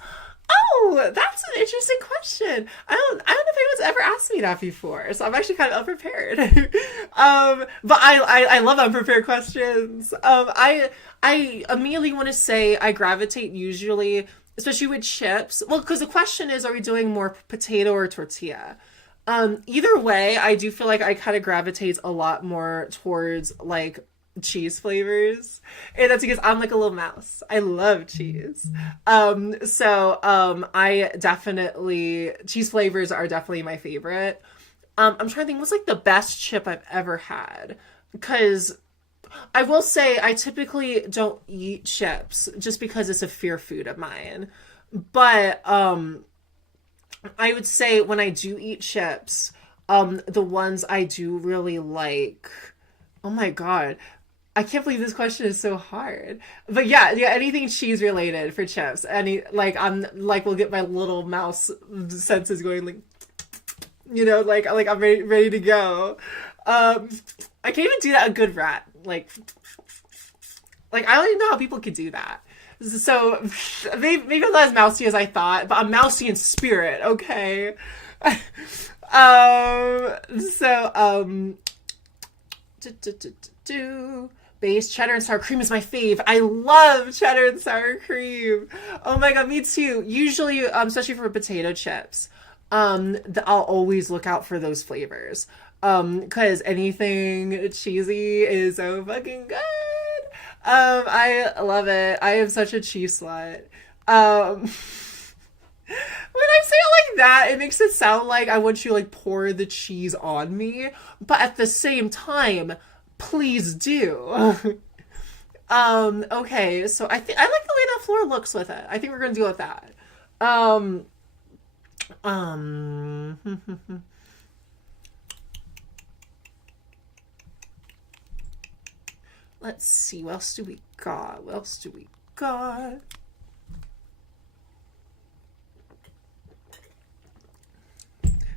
Oh, that's an interesting question. I don't know if anyone's ever asked me that before, so I'm actually kind of unprepared. But I love unprepared questions. I immediately want to say I gravitate usually, especially with chips. Well, because the question is, are we doing more potato or tortilla? Either way, I do feel like I kind of gravitate a lot more towards like cheese flavors, and that's because I'm like a little mouse. I love cheese. I definitely, cheese flavors are definitely my favorite. I'm trying to think what's like the best chip I've ever had, because I will say I typically don't eat chips just because it's a fear food of mine, but I would say when I do eat chips, the ones I do really like, oh my god, I can't believe this question is so hard. But yeah, anything cheese related for chips. I'm like, will get my little mouse senses going, like, like I'm ready to go. I can't even do that a good rat. Like I don't even know how people could do that. So maybe I'm not as mousy as I thought, but I'm mousy in spirit, okay? Base cheddar and sour cream is my fave. I love cheddar and sour cream. Oh my god, me too. Usually, especially for potato chips, I'll always look out for those flavors. Because anything cheesy is so fucking good. I love it. I am such a cheese slut. When I say it like that, it makes it sound like I want you to like pour the cheese on me, but at the same time, please do. Okay, so I think I like the way that floor looks with it. I think we're gonna deal with that. Um, um, let's see. What else do we got? What else do we got?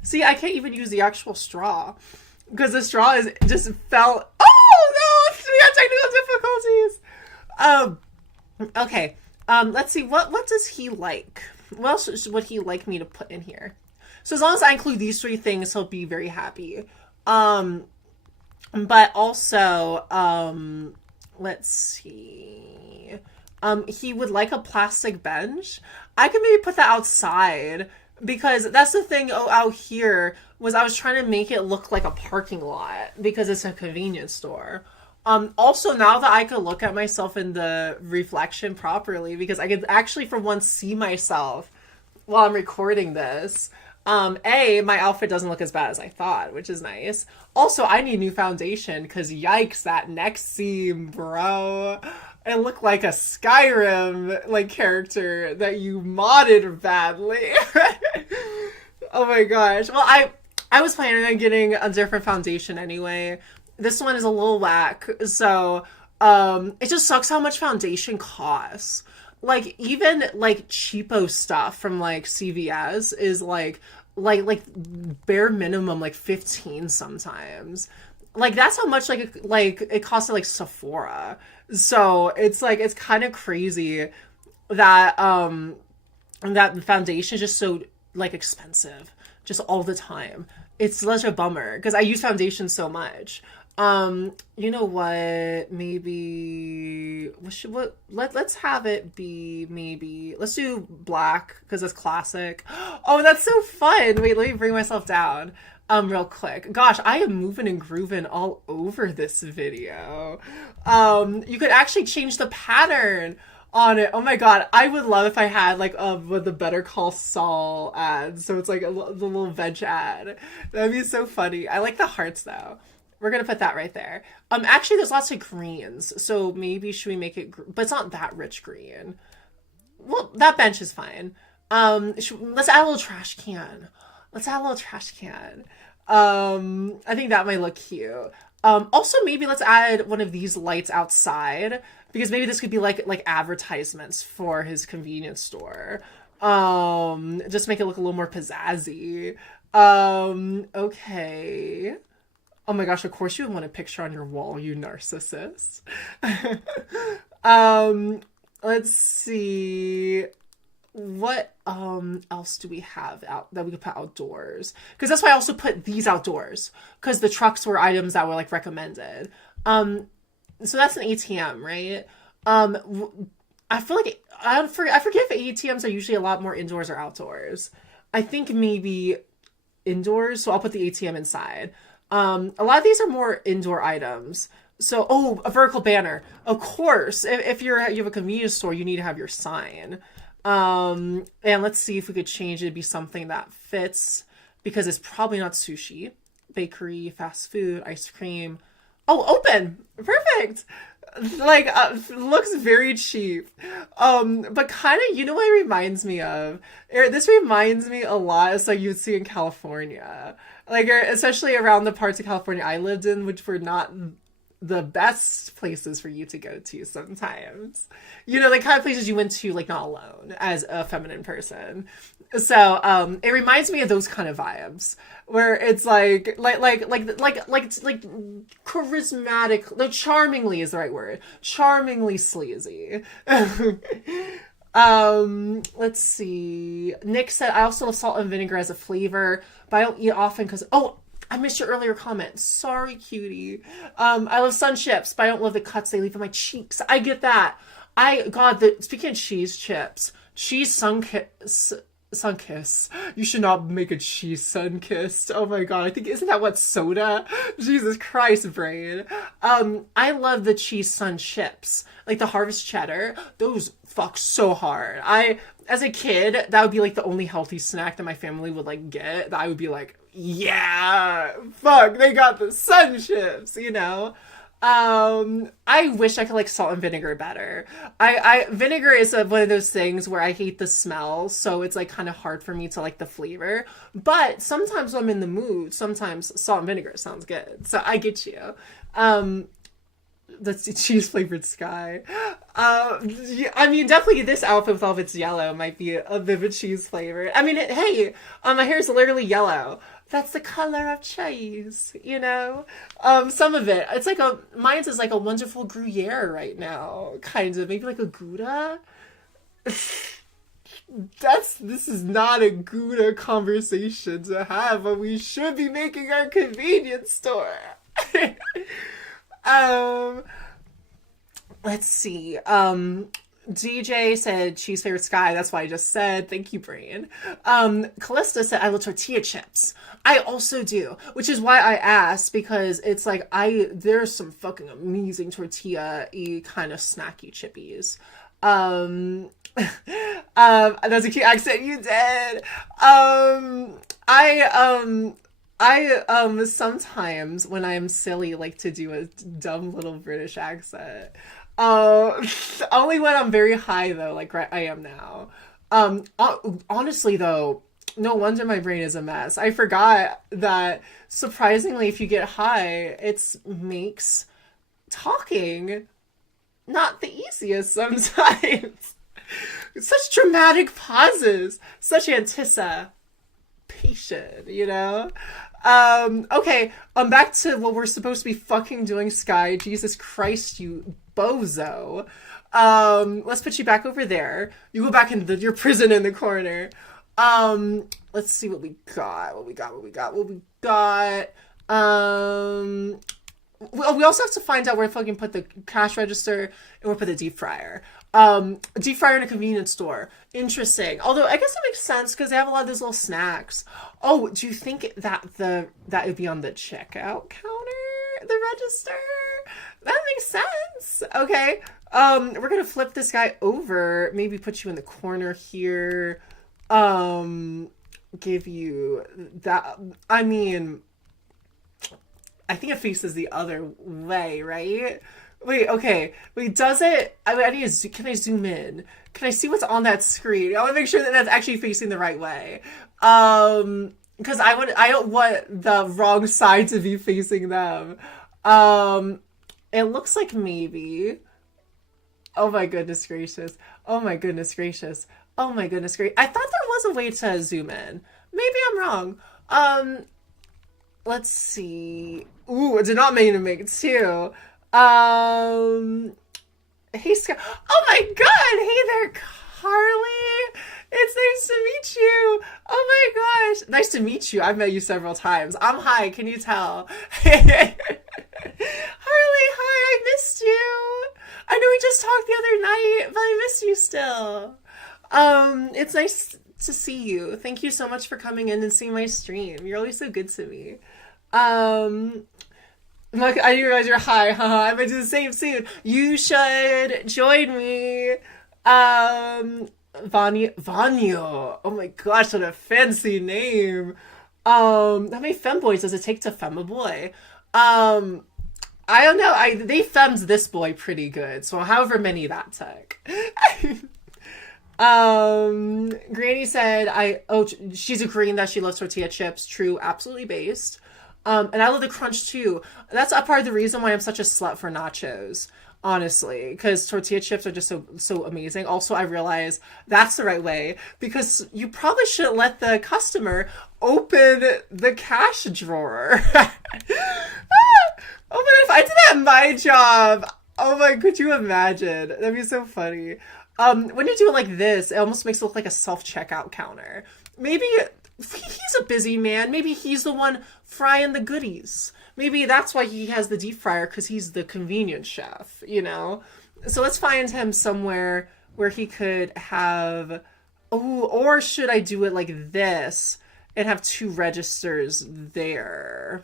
See, I can't even use the actual straw because the straw is just fell. Oh no! We have technical difficulties. Okay. Let's see. What does he like? What else would he like me to put in here? So as long as I include these three things, he'll be very happy. Um, but also, let's see. He would like a plastic bench. I could maybe put that outside because that's the thing. Oh, out here was I was trying to make it look like a parking lot because it's a convenience store. Also, now that I could look at myself in the reflection properly, because I could actually for once see myself while I'm recording this. My outfit doesn't look as bad as I thought, which is nice. Also, I need new foundation because yikes, that neck seam, bro. It looked like a Skyrim like character that you modded badly. Oh my gosh. Well, I was planning on getting a different foundation anyway. This one is a little whack, so it just sucks how much foundation costs. Like even like cheapo stuff from like CVS is like bare minimum like 15 sometimes. Like that's how much like it costs at like Sephora. So it's like it's kind of crazy that that the foundation is just so like expensive just all the time. It's such a bummer because I use foundation so much. You know what? Maybe let's have it be maybe let's do black because it's classic. Oh, that's so fun. Wait, let me bring myself down. Real quick. Gosh, I am moving and grooving all over this video. You could actually change the pattern on it. Oh my god, I would love if I had like with the Better Call Saul ad. So it's like the little veg ad. That'd be so funny. I like the hearts though. We're gonna put that right there. Actually, there's lots of greens, so maybe should we make it? But it's not that rich green. Well, that bench is fine. Let's add a little trash can. Let's add a little trash can. I think that might look cute. Also, maybe let's add one of these lights outside because maybe this could be like advertisements for his convenience store. Just make it look a little more pizzazzy. Okay. Oh my gosh, of course you would want a picture on your wall, you narcissist. um, let's see. What else do we have out that we could put outdoors? Because that's why I also put these outdoors. Because the trucks were items that were like recommended. So that's an ATM, right? I feel like I forget if ATMs are usually a lot more indoors or outdoors. I think maybe indoors, so I'll put the ATM inside. A lot of these are more indoor items. So, oh, a vertical banner. Of course, if you have a convenience store, you need to have your sign. And let's see if we could change it to be something that fits because it's probably not sushi, bakery, fast food, ice cream. Oh, open. Perfect. Like looks very cheap. But kind of, you know what it reminds me of? This reminds me a lot of like you'd see in California. Like especially around the parts of California I lived in, which were not the best places for you to go to sometimes. You know, the kind of places you went to like not alone as a feminine person. So it reminds me of those kind of vibes where it's like charismatic, like charmingly is the right word. Charmingly sleazy. Let's see. Nick said I also love salt and vinegar as a flavor, but I don't eat often because I missed your earlier comment. Sorry, cutie. I love sun chips, but I don't love the cuts they leave on my cheeks. I get that. Speaking of cheese chips, cheese sun chips. Sunkiss. You should not make a cheese sun-kissed. Oh my god, I think, isn't that what soda? Jesus Christ, brain. I love the cheese sun chips. Like the harvest cheddar. Those fuck so hard. As a kid, that would be like the only healthy snack that my family would like get. That I would be like, yeah, fuck, they got the sun chips, you know? I wish I could like salt and vinegar better. Vinegar is one of those things where I hate the smell, so it's like kind of hard for me to like the flavor. But sometimes when I'm in the mood, sometimes salt and vinegar sounds good. So I get you. That's cheese flavored sky. Yeah, I mean, definitely this outfit with all of its yellow might be a vivid cheese flavor. I mean, hey, my hair is literally yellow. That's the color of cheese, you know? Some of it, it's like mine's is like a wonderful Gruyere right now, kind of. Maybe like a Gouda? This is not a Gouda conversation to have, but we should be making our convenience store. um, let's see. DJ said cheese favorite sky. That's why I just said. Thank you, Brain. Callista said I love tortilla chips. I also do, which is why I asked, because it's like there's some fucking amazing tortilla-y kind of snacky chippies. That's a cute accent you did. I sometimes when I'm silly like to do a dumb little British accent. Only when I'm very high though, like I am now. Honestly though, no wonder my brain is a mess. I forgot that surprisingly, if you get high, it makes talking not the easiest sometimes. Such dramatic pauses, such anticipation, you know? Okay, back to what we're supposed to be fucking doing, Sky. Jesus Christ, you bozo. Let's put you back over there. You go back into your prison in the corner. Let's see what we got. We also have to find out where to fucking put the cash register and where to put the deep fryer. Deep fryer in a convenience store. Interesting. Although I guess it makes sense because they have a lot of those little snacks. Oh, do you think that would be on the checkout counter? The register? That makes sense. Okay. We're gonna flip this guy over. Maybe put you in the corner here. Give you that. I mean, I think it faces the other way, right? Wait, okay. Wait, does it? Can I zoom in? Can I see what's on that screen? I want to make sure that that's actually facing the right way. Because I don't want the wrong side to be facing them. It looks like maybe. Oh my goodness gracious. Oh my goodness gracious. Oh my goodness gracious. I thought there was a way to zoom in. Maybe I'm wrong. Let's see. Ooh, I did not mean to make two. Hey, Scott. Oh my god! Hey there, Carly! It's nice to meet you! Oh my gosh! Nice to meet you. I've met you several times. I'm high, can you tell? Harley, hi, I missed you! I know we just talked the other night, but I miss you still. It's nice to see you. Thank you so much for coming in and seeing my stream. You're always so good to me. Look, I didn't realize you're high, haha. I might do the same soon. You should join me. Vanyo. Oh my gosh, what a fancy name. How many femboys does it take to femme a boy? I don't know. They femmed this boy pretty good, so however many that took. Granny said she's agreeing that she loves tortilla chips. True, absolutely based. And I love the crunch too. That's a part of the reason why I'm such a slut for nachos, honestly, because tortilla chips are just so amazing. Also, I realize that's the right way because you probably shouldn't let the customer open the cash drawer. Oh my god, if I did that in my job, oh my, could you imagine? That'd be so funny. When you do it like this, it almost makes it look like a self-checkout counter. Maybe he's a busy man. Maybe he's the one frying the goodies. Maybe that's why he has the deep fryer, because he's the convenience chef, you know? So let's find him somewhere where he could have Oh, or should I do it like this and have two registers there?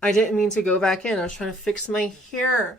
I didn't mean to go back in. I was trying to fix my hair.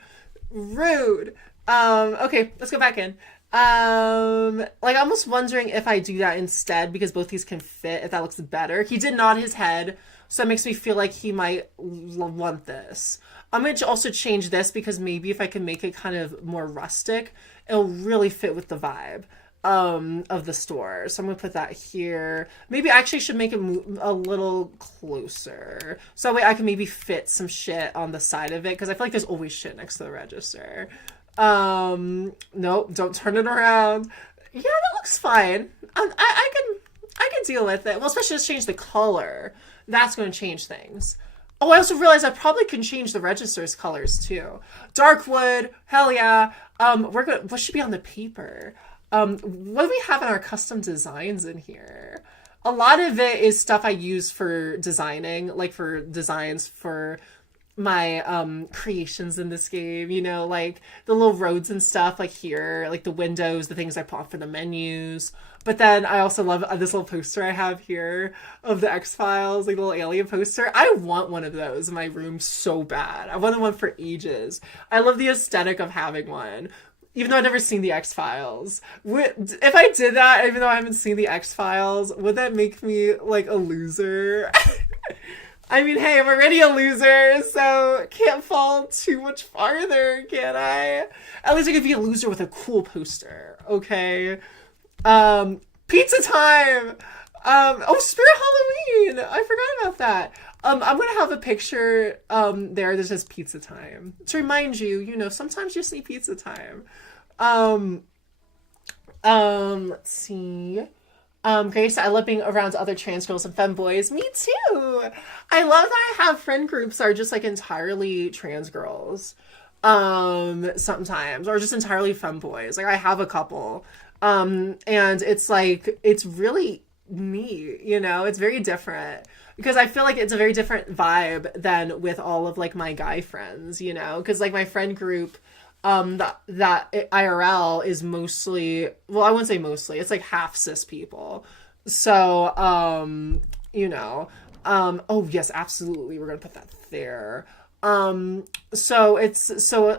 Rude. Okay, let's go back in. Like, I'm almost wondering if I do that instead because both these can fit, if that looks better. He did nod his head, so it makes me feel like he might want this. I'm going to also change this because maybe if I can make it kind of more rustic, it'll really fit with the vibe of the store. So I'm gonna put that here. Maybe I actually should make it a little closer so that way I can maybe fit some shit on the side of it because I feel like there's always shit next to the register. Nope, don't turn it around. Yeah, that looks fine. I can deal with it. Well, especially let's change the color. That's going to change things. Oh, I also realized I probably can change the register's colors too. Dark wood, hell yeah. We're gonna. What should be on the paper? What do we have in our custom designs in here? A lot of it is stuff I use for designing, like for designs for my creations in this game, you know, like the little roads and stuff like here, like the windows, the things I put for the menus. But then I also love this little poster I have here of the X-Files, like the little alien poster. I want one of those in my room so bad. I wanted one for ages. I love the aesthetic of having one. Even though I've never seen the X-Files. If I did that, even though I haven't seen the X-Files, would that make me like a loser? I mean, hey, I'm already a loser, so can't fall too much farther, can I? At least I could be a loser with a cool poster, okay? Pizza time! Oh, Spirit Halloween! I forgot about that. I'm gonna have a picture, there that says pizza time. To remind you, you know, sometimes you just need pizza time. Um, let's see. Grace, I love being around other trans girls and femboys. Me too. I love that I have friend groups that are just like entirely trans girls. Sometimes, or just entirely femboys. Like I have a couple. And it's like, it's really neat, you know, it's very different because I feel like it's a very different vibe than with all of like my guy friends, you know, because like my friend group, that IRL is mostly, well, I wouldn't say mostly, it's like half cis people. So, you know, oh yes, absolutely. We're going to put that there. So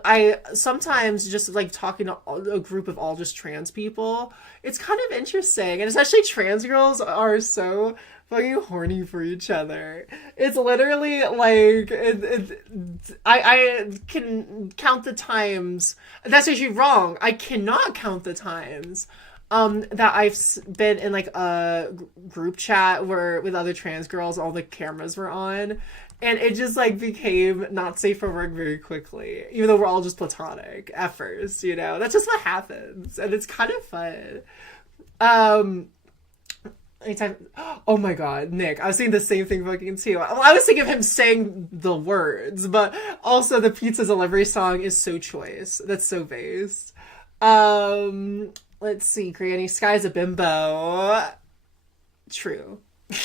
I sometimes just like talking to a group of all just trans people, it's kind of interesting. And especially trans girls are so fucking horny for each other. It's literally like I can count the times. That's actually wrong. I cannot count the times that I've been in like a group chat where with other trans girls, all the cameras were on, and it just like became not safe for work very quickly. Even though we're all just platonic at first, you know, that's just what happens, and it's kind of fun. Um, Anytime. Oh my god, Nick, I was saying the same thing fucking too. Well, I was thinking of him saying the words, but also the pizza delivery song is so choice. That's so based. Let's see, Granny Sky's a bimbo. True. I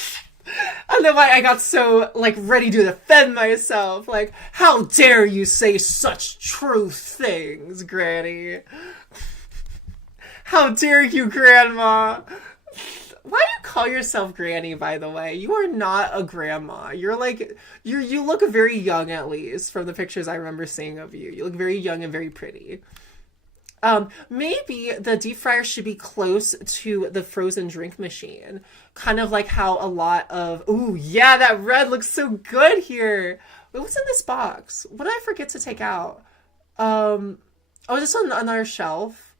don't know why I got so like ready to defend myself. Like, how dare you say such true things, Granny? How dare you, Grandma? Why do you call yourself Granny, by the way? You are not a grandma. You're like, you look very young, at least, from the pictures I remember seeing of you. You look very young and very pretty. Maybe the deep fryer should be close to the frozen drink machine. Kind of like how a lot of, ooh, yeah, that red looks so good here. Wait, what's in this box? What did I forget to take out? Oh, is this on another shelf?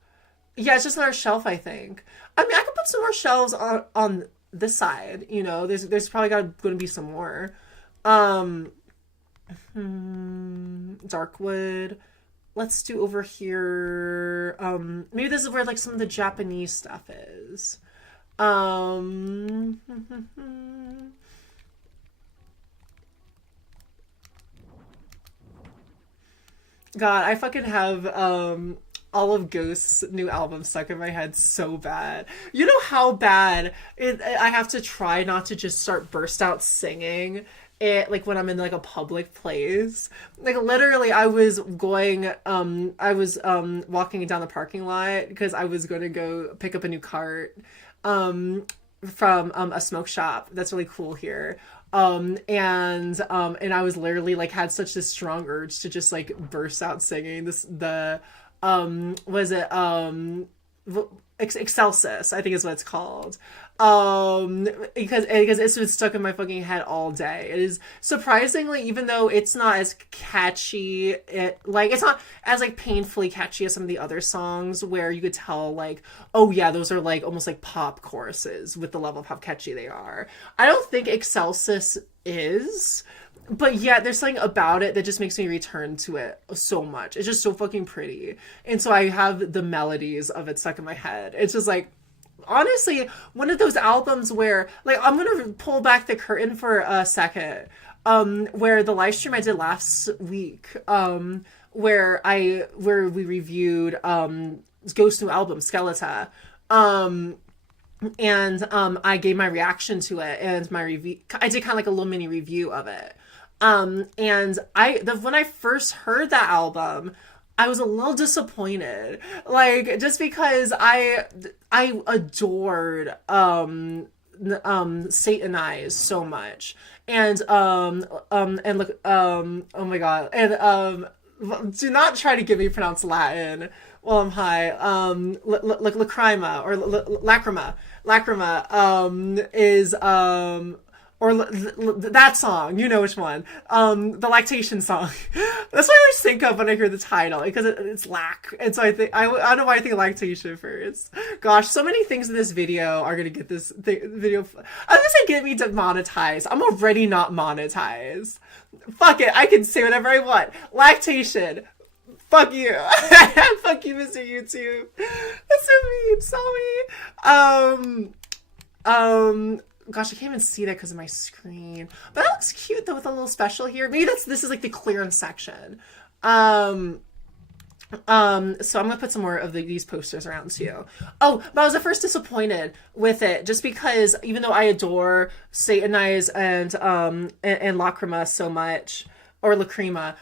Yeah, it's just another shelf, I think. I mean, I could put some more shelves on this side. You know, there's probably going to be some more. Dark wood. Let's do over here. Maybe this is where like some of the Japanese stuff is. God, I fucking have all of Ghost's new album stuck in my head so bad. You know how bad I have to try not to just start burst out singing it, like when I'm in like a public place. Like literally I was walking down the parking lot because I was going to go pick up a new cart um from a smoke shop that's really cool here. And I was literally like had such this strong urge to just like burst out singing this the was it Excelsis, I think is what it's called. Because it's been stuck in my fucking head all day. It is surprisingly, even though it's not as catchy, it's not as like painfully catchy as some of the other songs where you could tell like, oh yeah, those are like almost like pop choruses with the level of how catchy they are. I don't think Excelsis is, but yeah, there's something about it that just makes me return to it so much. It's just so fucking pretty. And so I have the melodies of it stuck in my head. It's just like, honestly, one of those albums where, like, I'm gonna pull back the curtain for a second. Where the live stream I did last week, where we reviewed Ghost's new album, Skeleta. And I gave my reaction to it and my review. I did kind of like a little mini review of it. And when I first heard that album, I was a little disappointed, like just because I adored Satanize so much, and look oh my god, and do not try to get me pronounce Latin while I'm high. Lacrima or Lacrima is that song, you know which one, the lactation song. That's what I always think of when I hear the title, because it's lac, and so I don't know why I think lactation first. Gosh, so many things in this video are gonna get this video. I was gonna say get me demonetized. I'm already not monetized. Fuck it, I can say whatever I want. Lactation. Fuck you. Fuck you, Mr. YouTube. That's so mean. Sorry. Gosh, I can't even see that because of my screen. But that looks cute though with a little special here. Maybe this is like the clearance section. So I'm gonna put some more of these posters around too. Oh, but I was at first disappointed with it just because even though I adore Satanize and Lacrima so much, or Lacrima,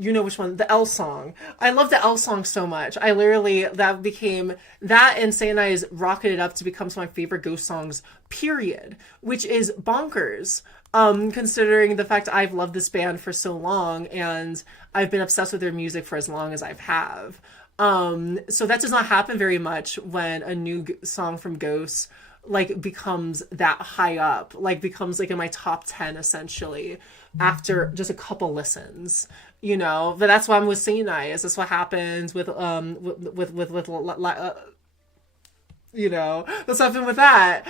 you know which one, the L song. I love the L song so much. I literally, that became, that and Satanize rocketed up to become some of my favorite Ghost songs, period. Which is bonkers, considering the fact I've loved this band for so long and I've been obsessed with their music for as long as I've have. So that does not happen very much when a new song from Ghost like becomes that high up, like becomes like in my top 10 essentially after just a couple listens, you know. But that's why I'm with Satanize. That's what happens with you know, that's happened with that,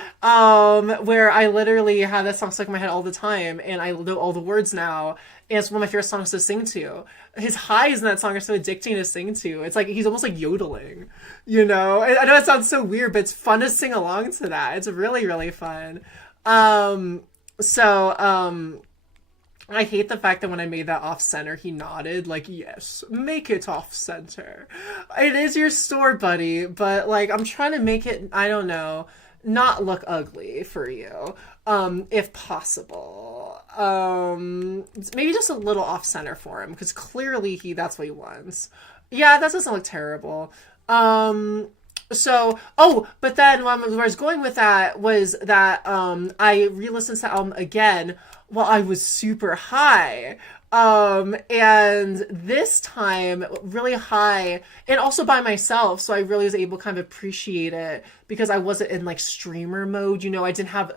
where I literally have that song stuck in my head all the time and I know all the words now, and it's one of my favorite songs to sing to. His highs in that song are so addicting to sing to. It's like he's almost like yodeling, you know. I know it sounds so weird, but it's fun to sing along to that. It's really, really fun. I hate the fact that when I made that off-center, he nodded, like, yes, make it off-center. It is your store, buddy, but, like, I'm trying to make it, I don't know, not look ugly for you, if possible. Maybe just a little off-center for him, because clearly that's what he wants. Yeah, that doesn't look terrible. But then where I was going with that was that I re-listened to the album again while I was super high. And this time really high and also by myself. So I really was able to kind of appreciate it because I wasn't in like streamer mode. You know, I didn't have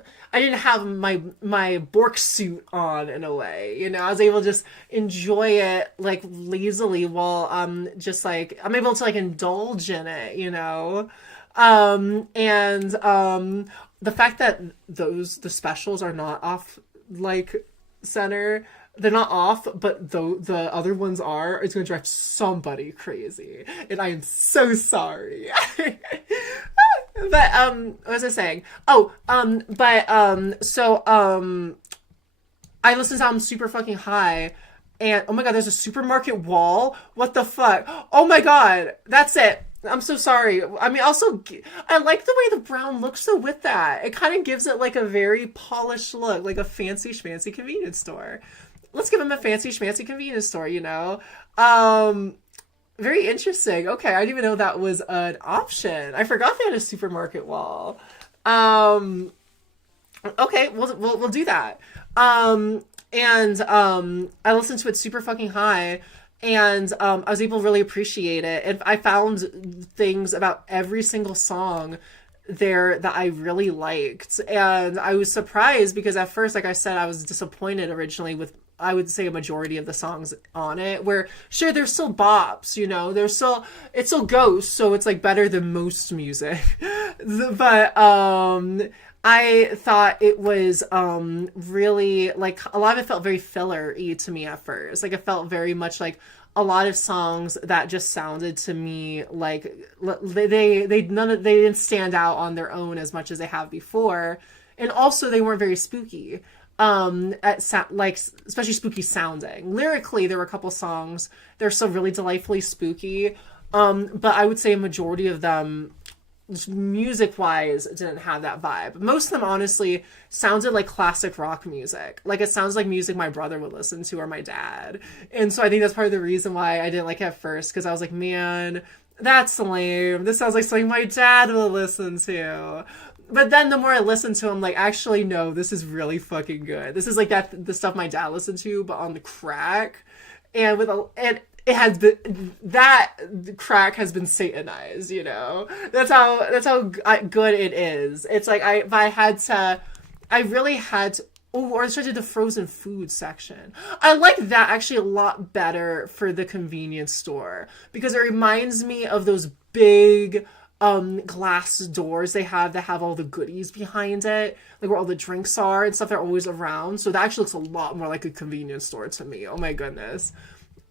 my Bork suit on in a way, you know. I was able to just enjoy it like lazily while just like I'm able to like indulge in it, you know. The fact that the specials are not off like center, they're not off, but the other ones are, it's gonna drive somebody crazy, and I am so sorry. But what was I saying? I listened to album super fucking high, and oh my god, there's a supermarket wall. What the fuck? Oh my god, that's it. I'm so sorry. I mean, also, I like the way the brown looks though with that. It kind of gives it like a very polished look, like a fancy schmancy convenience store. Let's give him a fancy schmancy convenience store, you know? Um, Very interesting. Okay, I didn't even know that was an option. I forgot they had a supermarket wall. Um, okay, we'll do that. And I listened to it super fucking high, and I was able to really appreciate it. And I found things about every single song there that I really liked. And I was surprised because at first, like I said, I was disappointed originally with, I would say, a majority of the songs on it, where sure there's still bops, you know, there's still, it's still Ghost, so it's like better than most music. But I thought it was really, like, a lot of it felt very filler-y to me at first. Like, it felt very much like a lot of songs that just sounded to me like they didn't stand out on their own as much as they have before, and also they weren't very spooky. Like, especially spooky sounding. Lyrically, there were a couple songs they're still really delightfully spooky, but I would say a majority of them, music wise, didn't have that vibe. Most of them honestly sounded like classic rock music. Like, it sounds like music my brother would listen to, or my dad. And so I think that's part of the reason why I didn't like it at first, because I was like, man, that's lame. This sounds like something my dad would listen to. But then the more I listened to him, like, actually, no, this is really fucking good. This is like the stuff my dad listened to, but on the crack. And and it has been, that crack has been satanized, you know. That's how good it is. It's like, if I had to, I really had to. Oh, or I started the frozen food section. I like that actually a lot better for the convenience store, because it reminds me of those big glass doors they have that have all the goodies behind it, like where all the drinks are and stuff. They're always around, so that actually looks a lot more like a convenience store to me. Oh my goodness.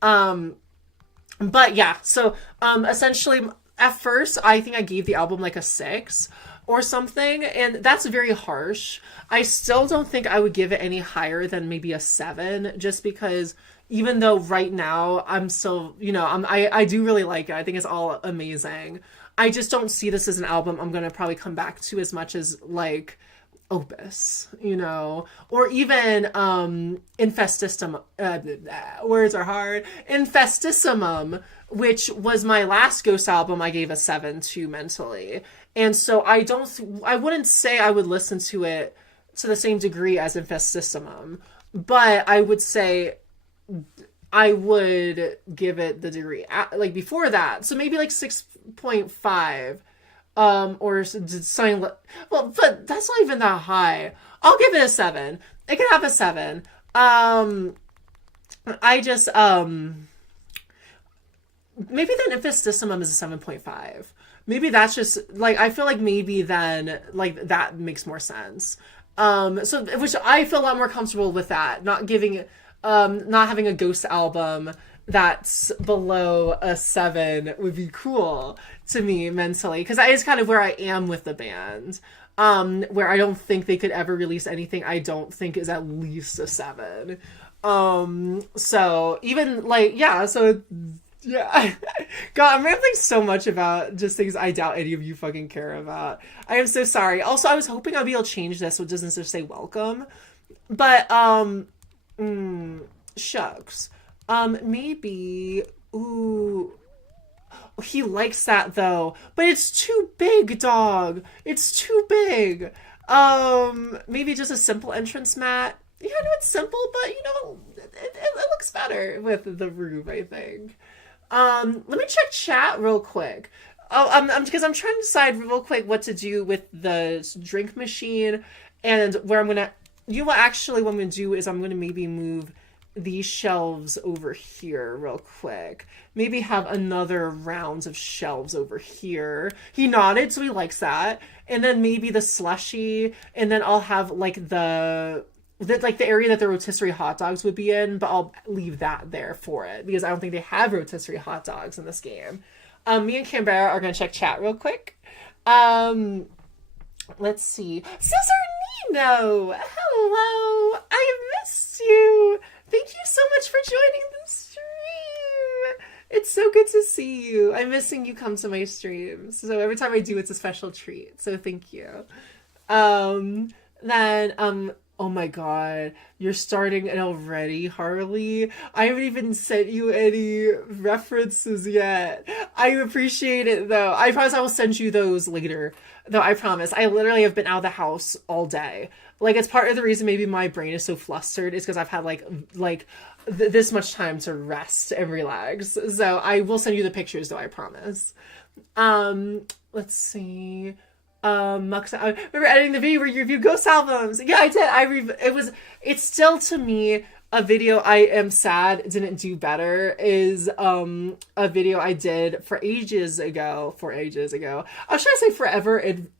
But yeah, so essentially at first I think I gave the album like a 6 or something, and that's very harsh. I still don't think I would give it any higher than maybe a 7, just because even though right now I'm still, you know, I do really like it. I think it's all amazing. I just don't see this as an album I'm gonna probably come back to as much as like Opus, you know, or even Infestissimum. Words are hard. Infestissimum, which was my last Ghost album, I gave a 7 to mentally, and so I wouldn't say I would listen to it to the same degree as Infestissimum, but I would say I would give it the degree like before that, so maybe like 6.5. Or something. Well, but that's not even that high. I'll give it a 7. It can have a 7. I just maybe then Infestissimum is a 7.5. Maybe that's just like, I feel like maybe then like that makes more sense. So which I feel a lot more comfortable with that. Not having a Ghost album that's below a 7 would be cool to me mentally, because that is kind of where I am with the band, where I don't think they could ever release anything I don't think is at least a 7. So even like, yeah, so yeah. God, I'm rambling so much about just things I doubt any of you fucking care about. I am so sorry. Also, I was hoping I'd be able to change this so it doesn't just say welcome, but shucks. Maybe, ooh, he likes that though, but it's too big, dog. It's too big. Maybe just a simple entrance mat. Yeah, no, it's simple, but you know, it looks better with the roof, I think. Let me check chat real quick. Oh, because I'm trying to decide real quick what to do with the drink machine, and where I'm gonna. You know what? Actually, what I'm gonna do is I'm gonna maybe move these shelves over here real quick. Maybe have another round of shelves over here. He nodded, so he likes that. And then maybe the slushy, and then I'll have like the area that the rotisserie hot dogs would be in, but I'll leave that there for it, because I don't think they have rotisserie hot dogs in this game. Me and Canberra are gonna check chat real quick. Let's see. Cesarino! Hello! I missed you! Thank you so much for joining the stream! It's so good to see you. I'm missing you come to my streams. So every time I do, it's a special treat. So thank you. Um, then, oh my God, you're starting it already, Harley. I haven't even sent you any references yet. I appreciate it though. I promise I will send you those later. Though I promise. I literally have been out of the house all day. Like it's part of the reason maybe my brain is so flustered is because I've had this much time to rest and relax. So I will send you the pictures though, I promise. Let's see. I remember editing the video where you reviewed ghost albums. Yeah, I did. It's still to me a video I am sad didn't do better is a video I did for ages ago. I was trying to say forever and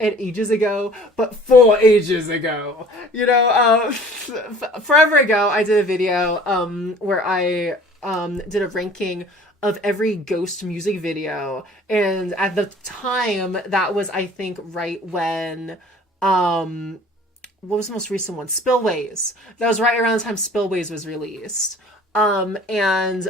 ages ago, but 4 ages ago. Forever ago, I did a video where I did a ranking of every ghost music video, and at the time that was I think right when what was the most recent one, Spillways, that was right around the time Spillways was released, and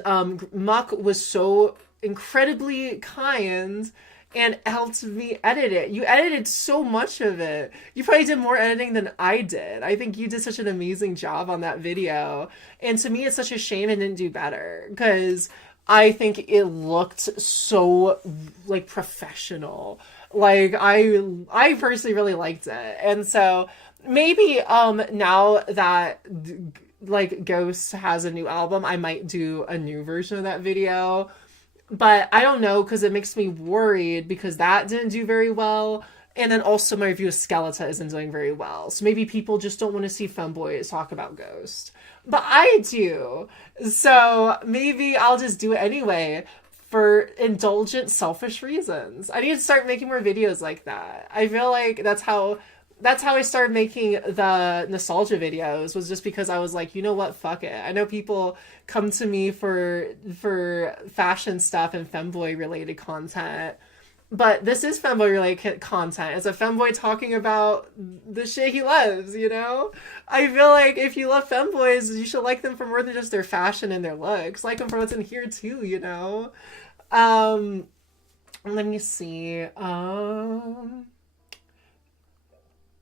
Muck was so incredibly kind and helped me edit it. You edited so much of it. You probably did more editing than I did. I think you did such an amazing job on that video, and to me it's such a shame it didn't do better because I think it looked so like professional. Like I personally really liked it. And so maybe now that like Ghost has a new album, I might do a new version of that video. But I don't know because it makes me worried because that didn't do very well. And then also my review of Skeleton isn't doing very well. So maybe people just don't want to see femboys talk about Ghost. But I do. So maybe I'll just do it anyway for indulgent, selfish reasons. I need to start making more videos like that. I feel like that's how I started making the nostalgia videos, was just because I was like, you know what, fuck it. I know people come to me for fashion stuff and femboy related content. But this is femboy related content. It's a femboy talking about the shit he loves, you know? I feel like if you love femboys, you should like them for more than just their fashion and their looks. Like them for what's in here too, you know? Let me see.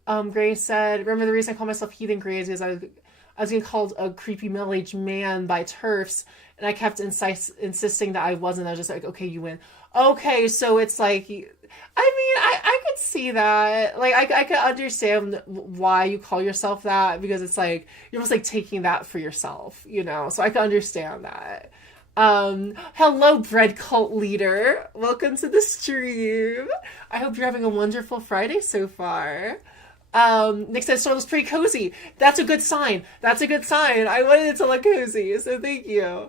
Grace said, remember the reason I call myself Heathen Grace is I was getting called a creepy middle-aged man by TERFs, and I kept insisting that I wasn't. I was just like, okay, you win. Okay, so it's like, I mean, I could see that. Like, I could understand why you call yourself that, because it's like, you're almost like taking that for yourself, you know? So I could understand that. Hello, bread cult leader. Welcome to the stream. I hope you're having a wonderful Friday so far. Nick said store looks pretty cozy. That's a good sign. I wanted it to look cozy, so thank you.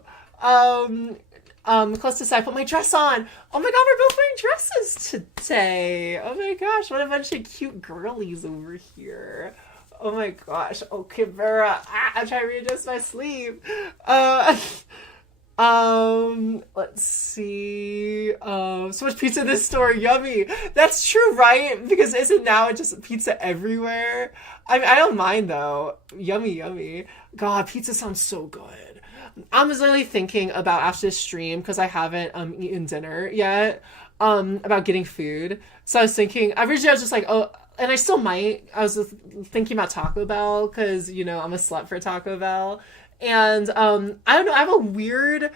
Close to side, put my dress on. Oh my god, we're both wearing dresses today. Oh my gosh, what a bunch of cute girlies over here. Oh my gosh. Okay, Vera. I'm trying to readjust my sleeve. Let's see. So much pizza in this store, yummy. That's true, right? Because isn't now just pizza everywhere? I mean, I don't mind though. Yummy. God, pizza sounds so good. I was literally thinking about after this stream, because I haven't eaten dinner yet, about getting food. So I was thinking, originally I was just like, oh, and I still might. I was thinking about Taco Bell, because, you know, I'm a slut for Taco Bell. And I don't know, I have a weird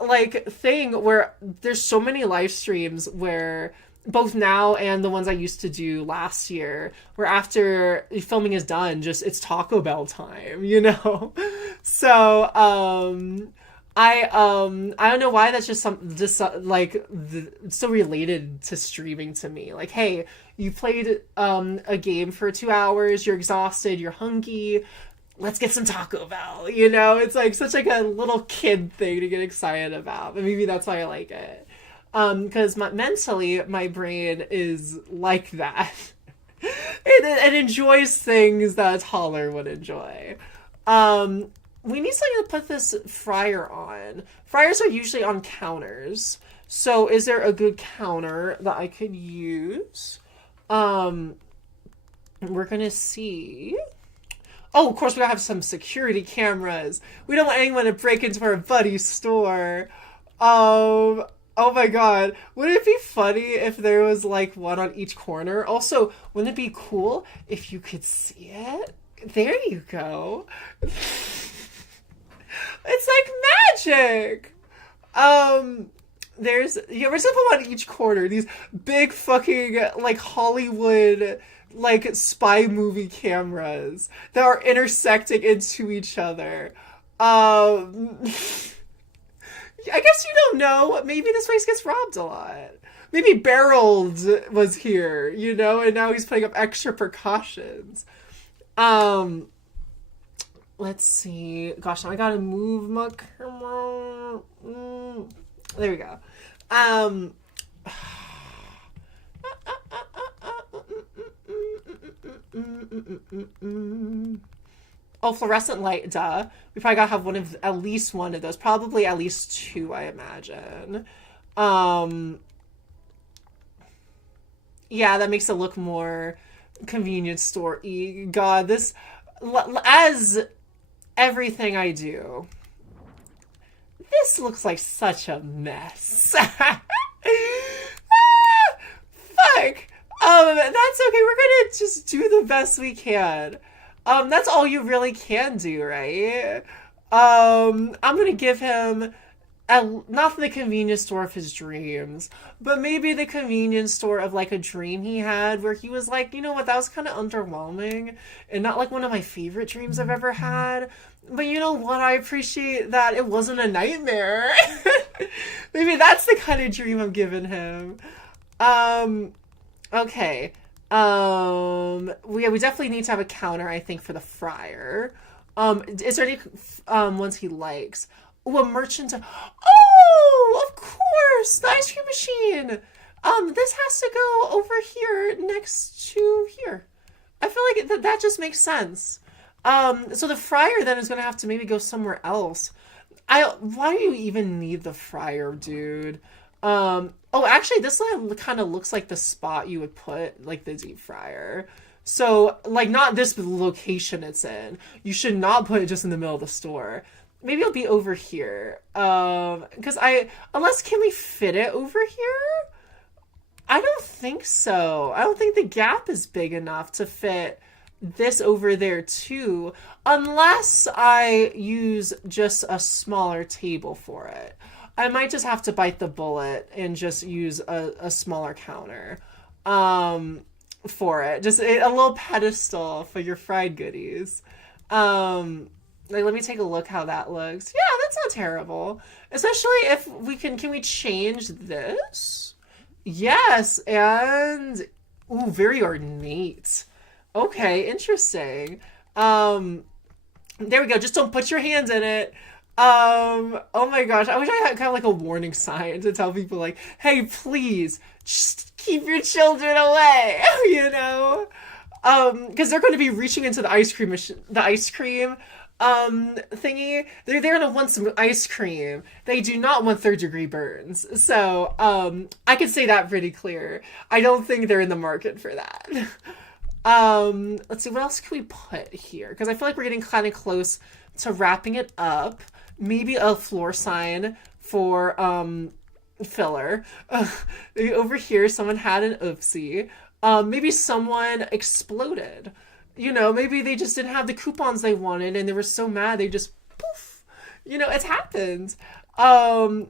like thing where there's so many live streams where both now and the ones I used to do last year, where after filming is done, just it's Taco Bell time, you know? So I don't know why that's just so related to streaming to me. Like, hey, you played a game for 2 hours, you're exhausted, you're hungry, let's get some Taco Bell, you know? It's like such like a little kid thing to get excited about. But maybe that's why I like it. Because mentally, my brain is like that. It enjoys things that a toddler would enjoy. We need something to put this fryer on. Fryers are usually on counters. So is there a good counter that I could use? We're gonna see. Oh, of course, we gotta have some security cameras. We don't want anyone to break into our buddy's store. Oh my god. Wouldn't it be funny if there was like one on each corner? Also, wouldn't it be cool if you could see it? There you go. It's like magic. Um, we're just gonna put one on each corner. These big fucking like Hollywood like spy movie cameras that are intersecting into each other. Um, I guess you don't know. Maybe this place gets robbed a lot. Maybe Barreled was here, and now he's putting up extra precautions. Um, let's see. Gosh, now I gotta move my camera. There we go. Um, oh, fluorescent light, duh. We probably gotta have at least one of those. Probably at least two, I imagine. Um, yeah, that makes it look more convenience store-y. God, as everything I do, this looks like such a mess. Fuck. That's okay. We're gonna just do the best we can. That's all you really can do, right? I'm gonna give him not the convenience store of his dreams, but maybe the convenience store of like a dream he had where he was like, you know what, that was kind of underwhelming and not like one of my favorite dreams I've ever had. But you know what? I appreciate that it wasn't a nightmare. Maybe that's the kind of dream I'm giving him. Um, okay. We definitely need to have a counter, I think, for the fryer. Is there any ones he likes? Oh, a merchant. Oh, of course, the ice cream machine. This has to go over here next to here. I feel like that just makes sense. So the fryer then is gonna have to maybe go somewhere else. Why do you even need the fryer, dude? Oh, actually, this kind of looks like the spot you would put like the deep fryer. So, like, not this location it's in. You should not put it just in the middle of the store. Maybe it'll be over here. Because unless can we fit it over here? I don't think so. I don't think the gap is big enough to fit this over there too, unless I use just a smaller table for it. I might just have to bite the bullet and just use a smaller counter for it. Just a little pedestal for your fried goodies. Like, let me take a look how that looks. Yeah, that's not terrible. Especially if can we change this? Yes, and ooh, very ornate. Okay, interesting. There we go. Just don't put your hands in it. Oh my gosh. I wish I had kind of like a warning sign to tell people like, hey, please, just keep your children away, because they're going to be reaching into the ice cream machine, the ice cream, thingy. They're going to want some ice cream. They do not want third-degree burns. So, I could say that pretty clear. I don't think they're in the market for that. Let's see, what else can we put here? Because I feel like we're getting kind of close to wrapping it up. Maybe a floor sign for filler. Over here, someone had an oopsie. Maybe someone exploded. Maybe they just didn't have the coupons they wanted and they were so mad they just poof. It's happened. Or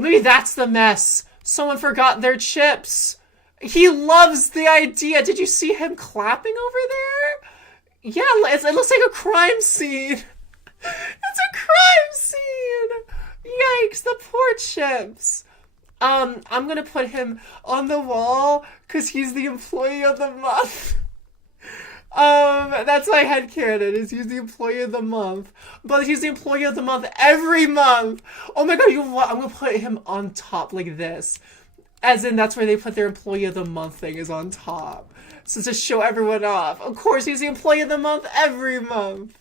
maybe that's the mess. Someone forgot their chips. He loves the idea. Did you see him clapping over there? Yeah, it looks like a crime scene. It's a crime scene. Yikes, the poor chips. I'm gonna put him on the wall because he's the employee of the month. That's my headcanon, is he's the employee of the month. But he's the employee of the month every month. Oh my god, I'm gonna put him on top like this. As in, that's where they put their employee of the month thing is on top. So to show everyone off. Of course, he's the employee of the month every month.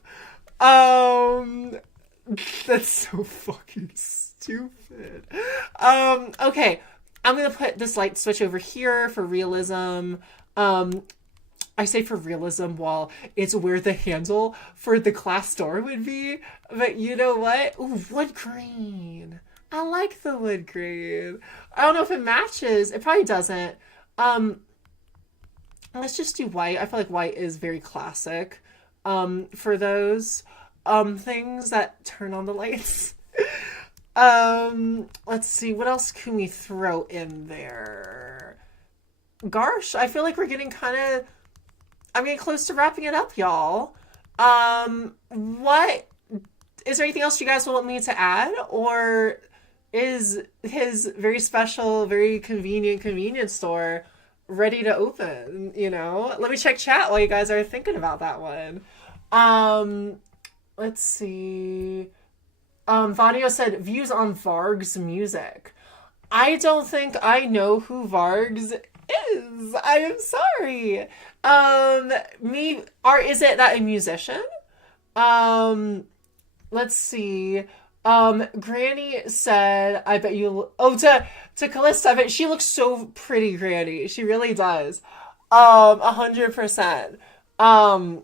That's so fucking stupid. Okay. I'm gonna put this light switch over here for realism. I say for realism while it's where the handle for the glass door would be. But you know what? Ooh, wood grain. I like the wood green. I don't know if it matches. It probably doesn't. Um, let's just do white. I feel like white is very classic. For those things that turn on the lights. Let's see, what else can we throw in there? Gosh, I feel like we're getting kind of I'm getting close to wrapping it up, y'all. What is there anything else you guys want me to add, or is his very special, very convenient convenience store ready to open? Let me check chat while you guys are thinking about that one. Um, let's see. Vadio said views on Varg's music. I don't think I know who Vargs is. I am sorry. Me or is it that a musician? Um, let's see. Granny said, I bet you. Oh, to Callista, I bet she looks so pretty, Granny. She really does. 100%. Um,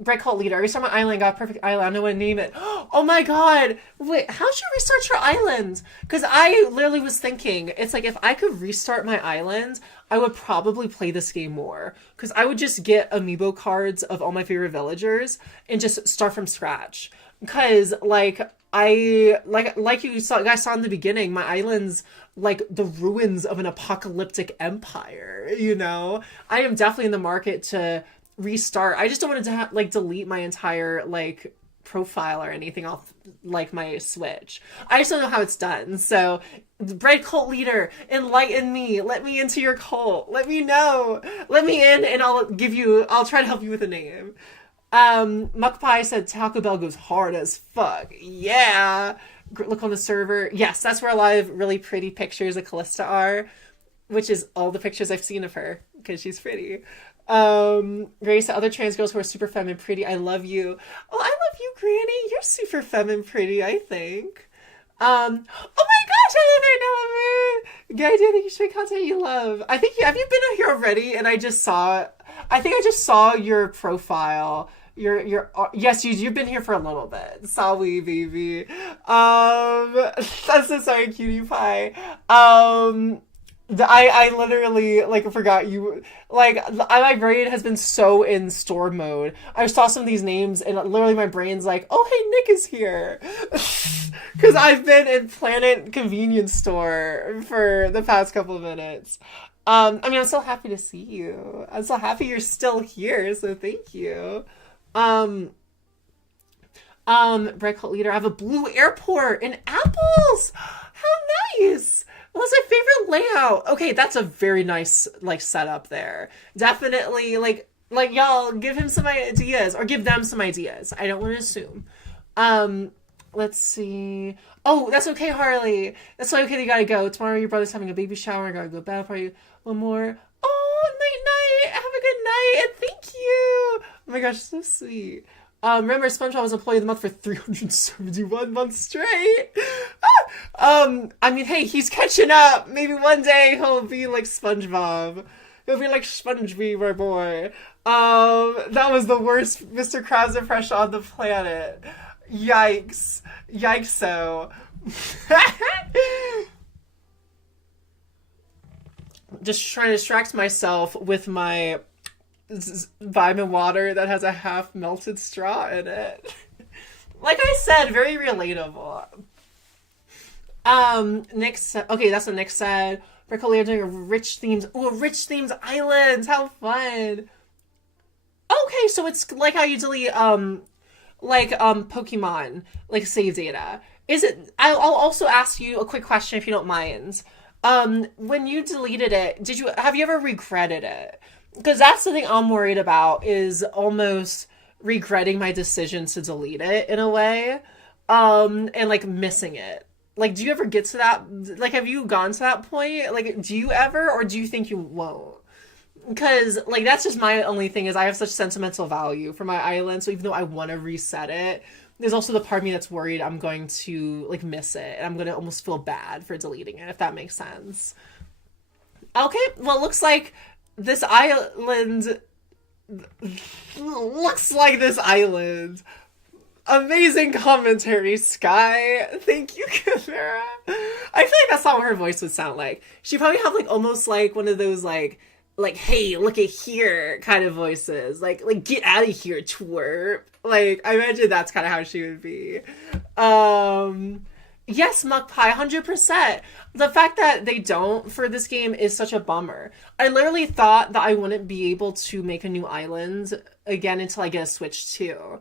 Break Cult Leader. Restart my island. Got a perfect island. I don't know what to name it. Oh my god. Wait, how should I restart your island? Because I literally was thinking, it's like if I could restart my island, I would probably play this game more. Because I would just get amiibo cards of all my favorite villagers and just start from scratch. Because like you guys saw in the beginning, my island's like the ruins of an apocalyptic empire. I am definitely in the market to restart. I just don't want to delete my entire profile or anything off my Switch. I just don't know how it's done. So, Bread Cult Leader, enlighten me. Let me into your cult. Let me know. Let me in, and I'll try to help you with a name. Muckpie said Taco Bell goes hard as fuck. Yeah. Look on the server. Yes, that's where a lot of really pretty pictures of Callista are, which is all the pictures I've seen of her because she's pretty. Grace, the other trans girls who are super femme and pretty. I love you. Oh, I love you, Granny. You're super femme and pretty, I think. Oh my gosh, I love your number. Guy, I think you should make content you love. Have you been here already? And I think I just saw your profile. Yes, you've been here for a little bit. Sorry, baby. I'm so sorry, cutie pie. I literally forgot you. My brain has been so in store mode. I saw some of these names and literally my brain's like, oh hey, Nick is here, because I've been in Planet Convenience Store for the past couple of minutes. I'm still happy to see you. I'm so happy you're still here. So thank you. Bread Cult Leader. I have a blue airport and apples. How nice. What's my favorite layout? Okay, that's a very nice setup there. Definitely y'all give him some ideas or give them some ideas. I don't want to assume. Let's see. Oh, that's okay, Harley. That's so okay. You gotta go. Tomorrow your brother's having a baby shower. I gotta go bed for you. One more. Oh, night. Have a good night and thank you. Oh my gosh, so sweet. Remember, SpongeBob was employee of the month for 371 months straight. Hey, he's catching up. Maybe one day he'll be like SpongeBob. He'll be like SpongeBob, my boy. That was the worst Mr. Krabs impression on the planet. Yikes. So. Just trying to distract myself with my vitamin water that has a half melted straw in it. Like I said, very relatable. Nick said, okay, that's what Nick said. Brickolayer doing a rich themes. Oh, a rich themes islands. How fun. Okay, so it's like how you delete, Pokemon, save data. Is it, I'll also ask you a quick question if you don't mind. When you deleted it, have you ever regretted it? Because that's the thing I'm worried about, is almost regretting my decision to delete it in a way, and missing it. Do you ever get to that? Have you gone to that point? Do you ever, or do you think you won't? Because that's just my only thing, is I have such sentimental value for my island. So even though I want to reset it, there's also the part of me that's worried I'm going to miss it, and I'm going to almost feel bad for deleting it, if that makes sense. Okay, well, looks like this island Amazing commentary, Sky. Thank you, Chimera. I feel like that's not what her voice would sound like. She'd probably have like almost like one of those like hey, look at here kind of voices. Like get out of here, twerp. Like I imagine that's kind of how she would be. Yes, Muck Pie, 100%. The fact that they don't for this game is such a bummer. I literally thought that I wouldn't be able to make a new island again until I get a Switch 2.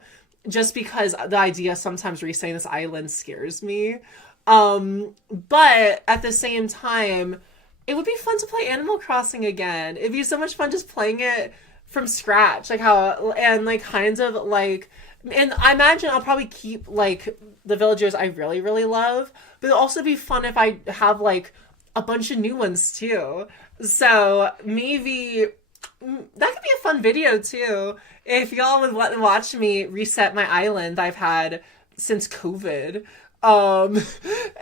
Just because the idea of sometimes resetting this island scares me. But at the same time, it would be fun to play Animal Crossing again. It'd be so much fun just playing it from scratch. Like how, and like kind of like, and I imagine I'll probably keep like the villagers I really, really love, but it'll also be fun if I have like a bunch of new ones too. So maybe that could be a fun video too. If y'all would watch me reset my island I've had since COVID. Um,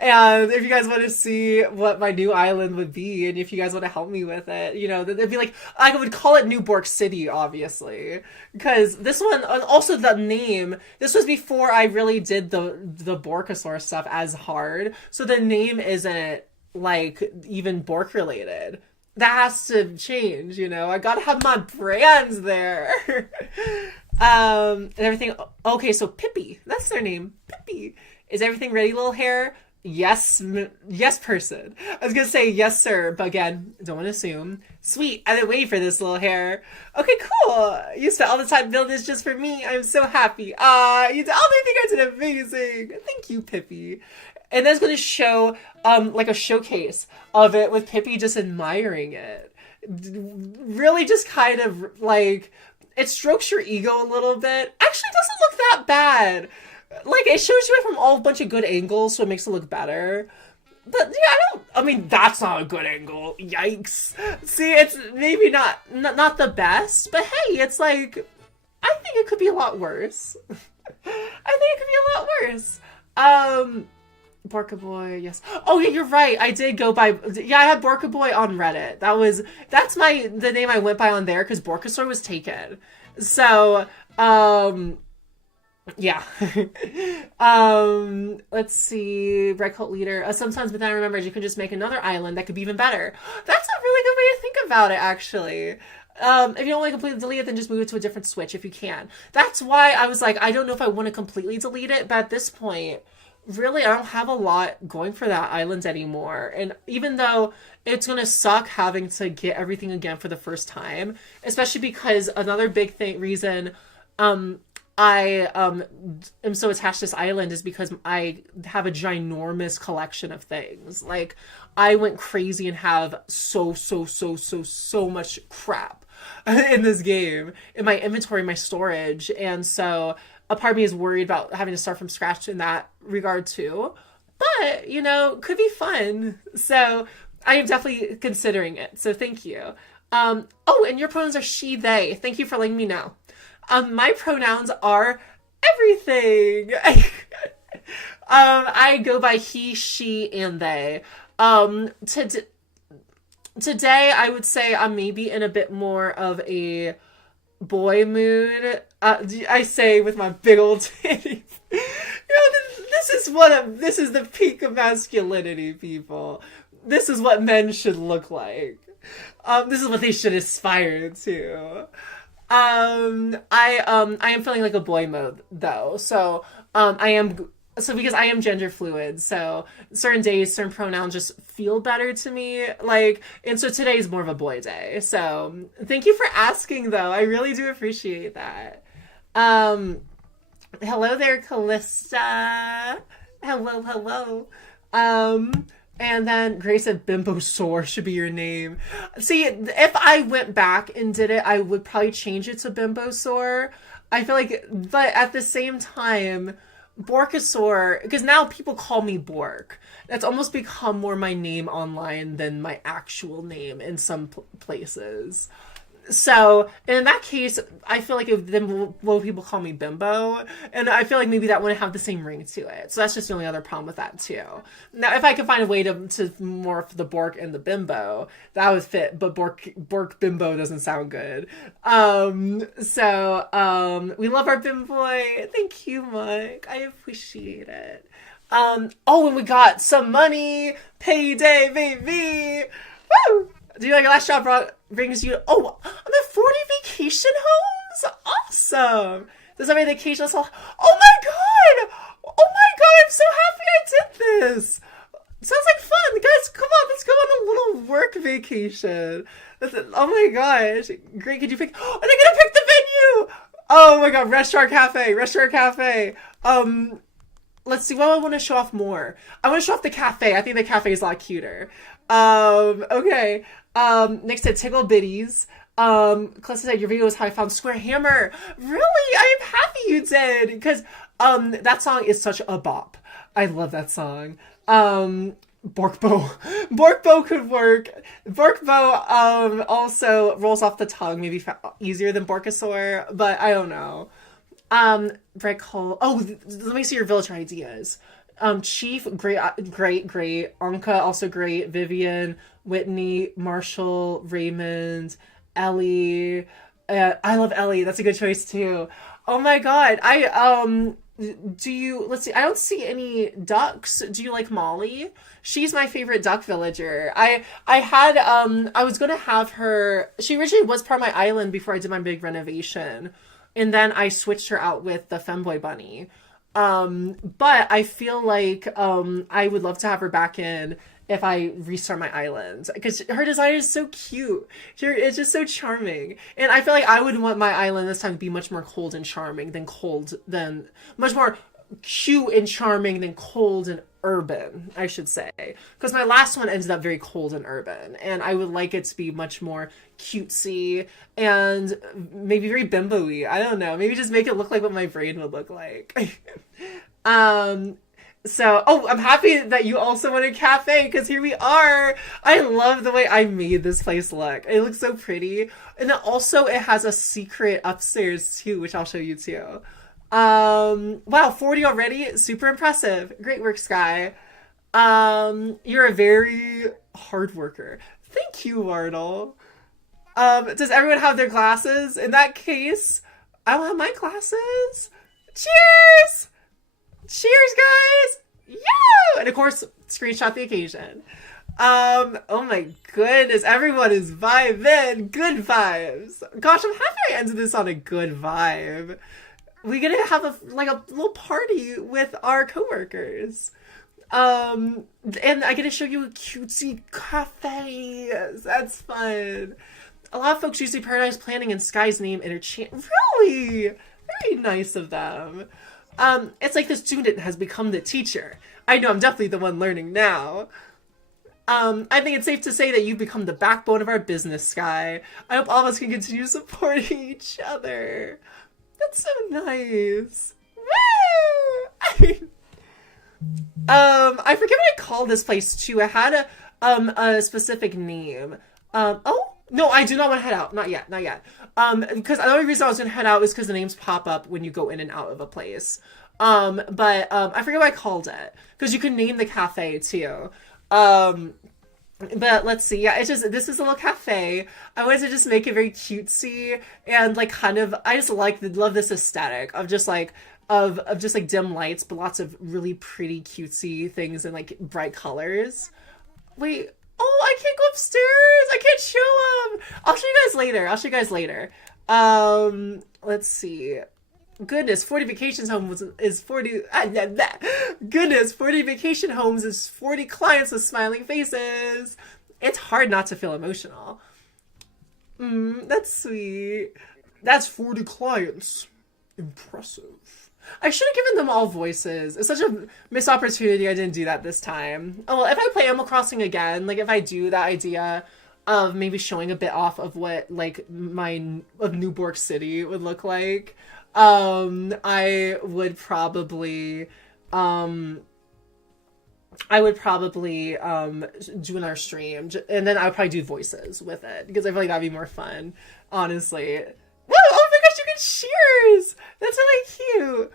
and if you guys want to see what my new island would be, and if you guys want to help me with it, you know, it'd be like, I would call it New Bork City, obviously. Because this one, and also the name, this was before I really did the Borkasaur stuff as hard. So the name isn't, like, even Bork related. That has to change, you know? I gotta have my brands there. And everything. Okay, so Pippi. That's their name. Pippi. Is everything ready, little hair? Yes, yes, person. I was gonna say yes, sir, but again, don't want to assume. Sweet, I've been waiting for this, little hair. Okay, cool. You spent all the time building this just for me. I'm so happy. You did. Oh, they think I did amazing. Thank you, Pippi. And that's gonna show, like a showcase of it with Pippi just admiring it. Really, just kind of like it strokes your ego a little bit. Actually, it doesn't look that bad. Like, it shows you it from all a bunch of good angles, so it makes it look better. But, yeah, I mean, that's not a good angle. Yikes. See, it's maybe not the best, but hey, it's like, I think it could be a lot worse. I think it could be a lot worse. Borka Boy, yes. Oh, yeah, you're right. I did go by, yeah, I had Borka Boy on Reddit. That's the name I went by on there, because Borkasaur was taken. So, yeah. Let's see. Red Cult Leader. Sometimes, but then I remembered you could just make another island that could be even better. That's a really good way to think about it, actually. If you don't want to completely delete it, then just move it to a different Switch if you can. That's why I was like, I don't know if I want to completely delete it, but at this point, really, I don't have a lot going for that island anymore. And even though it's going to suck having to get everything again for the first time, especially because another big reason, I am so attached to this island is because I have a ginormous collection of things. Like, I went crazy and have so much crap in this game, in my inventory, my storage. And so a part of me is worried about having to start from scratch in that regard too. But, you know, could be fun. So I am definitely considering it. So thank you. Oh, and your pronouns are she, they. Thank you for letting me know. My pronouns are everything. I go by he, she, and they. Today, I would say I'm maybe in a bit more of a boy mood. I say with my big old titties. You know, this is the peak of masculinity, people. This is what men should look like. This is what they should aspire to. I am feeling like a boy mode though. So, because I am gender fluid, so certain days, certain pronouns just feel better to me. Like, and so today is more of a boy day. So thank you for asking though. I really do appreciate that. Hello there, Callista. Hello. And then Grace said Bimbosaur should be your name. See, if I went back and did it, I would probably change it to Bimbosaur. I feel like, but at the same time, Borkasaur, because now people call me Bork. That's almost become more my name online than my actual name in some places. So in that case, I feel like then will people call me bimbo, and I feel like maybe that wouldn't have the same ring to it. So that's just the only other problem with that too. Now, if I could find a way to morph the Bork and the bimbo, that would fit. But Bork bimbo doesn't sound good. We love our bimboy. Thank you, Mike. I appreciate it. Oh, and we got some money, payday, baby. Woo! Do you like last job brings you? Oh, I'm at 40 vacation homes. Awesome. Does that mean vacation? Oh my god! Oh my god! I'm so happy I did this. Sounds like fun, guys. Come on, let's go on a little work vacation. Oh my gosh, great! Could you pick? Oh, they're gonna pick the venue. Oh my god, restaurant cafe, restaurant cafe. Let's see. What do I want to show off more? I want to show off the cafe. I think the cafe is a lot cuter. Okay. Next to Tickle Bitties. Clessa said your video was how I found Square Hammer. Really? I am happy you did, because that song is such a bop. I love that song. Borkbo. Borkbo could work. Borkbo also rolls off the tongue, maybe easier than Borkasaur, but I don't know. Break Hole. Oh, let me see your villager ideas. Chief, great. Anka, also great. Vivian, Whitney, Marshall, Raymond, Ellie. I love Ellie. That's a good choice too. Oh my god. Let's see. I don't see any ducks. Do you like Molly? She's my favorite duck villager. I was gonna have her. She originally was part of my island before I did my big renovation. And then I switched her out with the Femboy Bunny. But I feel like I would love to have her back in if I restart my island, because her design is so cute. It's just so charming, and I feel like I would want my island this time to be much more cold and charming than much more cute and charming than cold and urban, I should say, because my last one ended up very cold and urban, and I would like it to be much more cutesy and maybe very bimbo-y. I don't know, maybe just make it look like what my brain would look like. I'm happy that you also want a cafe, because here we are. I love the way I made this place look. It looks so pretty. And then also it has a secret upstairs too, which I'll show you too. Wow, 40 already? Super impressive. Great work, Sky. You're a very hard worker. Thank you, Wardle. Does everyone have their glasses? In that case, I will have my glasses. Cheers! Cheers, guys! Yeah! And of course, screenshot the occasion. Oh my goodness, everyone is vibing. Good vibes. Gosh, I'm happy I ended this on a good vibe. We're gonna have a little party with our coworkers. And I get to show you a cutesy cafe. That's fun. A lot of folks usually Paradise Planning and Sky's name interchange. Really? Very nice of them. It's like the student has become the teacher. I know, I'm definitely the one learning now. I think it's safe to say that you've become the backbone of our business, Sky. I hope all of us can continue supporting each other. That's so nice. Woo! I forget what I called this place too. I had a specific name. Oh no, I do not want to head out. Not yet. Because the only reason I was gonna head out is because the names pop up when you go in and out of a place. But I forget what I called it, because you can name the cafe too. But let's see. Yeah, this is a little cafe. I wanted to just make it very cutesy and I just love this aesthetic of just dim lights, but lots of really pretty cutesy things and bright colors. Wait, oh, I can't go upstairs. I can't show them. I'll show you guys later. Let's see. Goodness, 40 vacation homes is 40. Goodness, 40 vacation homes is 40 clients with smiling faces. It's hard not to feel emotional. That's sweet. That's 40 clients. Impressive. I should have given them all voices. It's such a missed opportunity. I didn't do that this time. Oh, well, if I play Animal Crossing again, if I do that idea of maybe showing a bit off of what Newbork City would look like, I would probably I would probably do another stream, and then I would probably do voices with it because I feel like that'd be more fun, honestly. Whoa, oh my gosh, you get shears! That's really cute.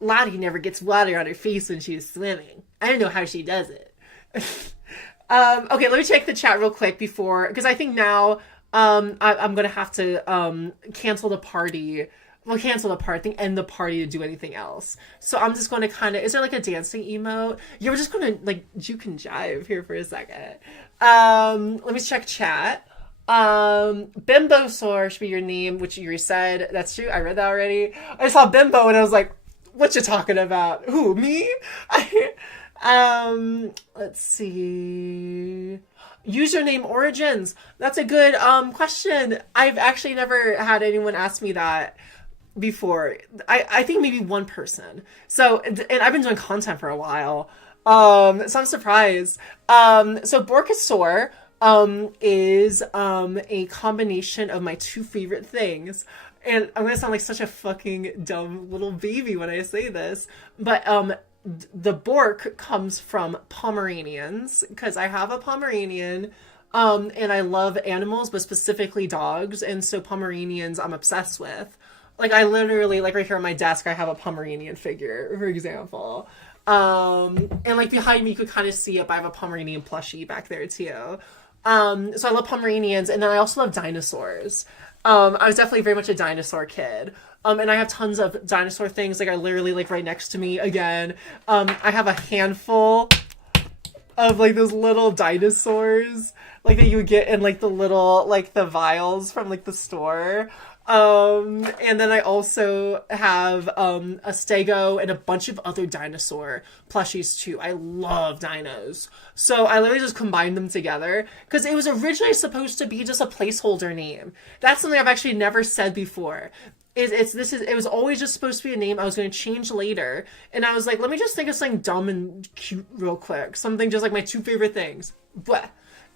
Lottie never gets water on her face when she's swimming. I don't know how she does it. Okay, let me check the chat real quick before, because I think now I'm gonna have to cancel the party. Well, cancel the party, end the party to do anything else. So I'm just going to kind of, is there like a dancing emote? Yeah, we're just going to like juke and jive here for a second. Let me check chat. Bimbosaur should be your name, which you said. That's true. I read that already. I saw Bimbo and I was like, what you talking about? Who, me? Let's see. Username origins. That's a good question. I've actually never had anyone ask me that before. I think maybe one person. So, and I've been doing content for a while. So I'm surprised. So Borkasaur is a combination of my two favorite things. And I'm gonna sound like such a fucking dumb little baby when I say this, but the Bork comes from Pomeranians, because I have a Pomeranian, and I love animals, but specifically dogs, and so Pomeranians I'm obsessed with. Like, I literally, like, right here on my desk, I have a Pomeranian figure, for example. And, like, behind me, you could kind of see it, but I have a Pomeranian plushie back there, too. So I love Pomeranians, and then I also love dinosaurs. I was definitely very much a dinosaur kid. And I have tons of dinosaur things, like, are literally, like, right next to me again. I have a handful of, like, those little dinosaurs, like, that you would get in, like, the little, like, the vials from, like, the store. And then I also have a Stego and a bunch of other dinosaur plushies too. I love dinos. So I literally just combined them together because it was originally supposed to be just a placeholder name. That's something I've actually never said before. It was always just supposed to be a name I was going to change later. And I was like, let me just think of something dumb and cute real quick. Something just like my two favorite things. Blah.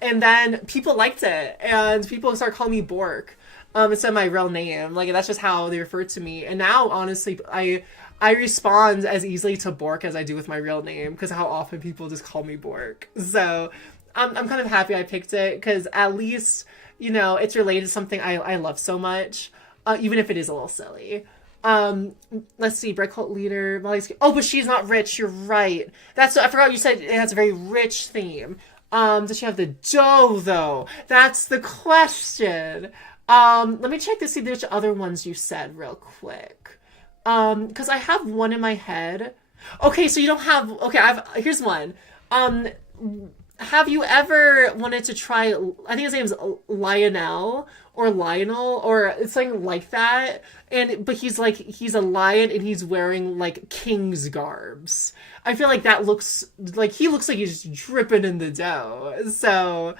And then people liked it and people started calling me Bork. Instead of my real name. Like, that's just how they refer to me. And now, honestly, I respond as easily to Bork as I do with my real name, because how often people just call me Bork. So I'm kind of happy I picked it, because at least, you know, it's related to something I love so much, even if it is a little silly. Let's see, Bread Cult Leader, Molly's... Oh, but she's not rich, you're right. I forgot you said it has a very rich theme. Does she have the dough, though? That's the question. Let me check to see which other ones you said real quick. Because I have one in my head. Okay, so you don't have... Okay, here's one. Have you ever wanted to try... I think his name's Lionel, or it's something like that. But he's a lion and he's wearing, like, king's garbs. I feel like that looks... Like, he looks like he's dripping in the dough. So...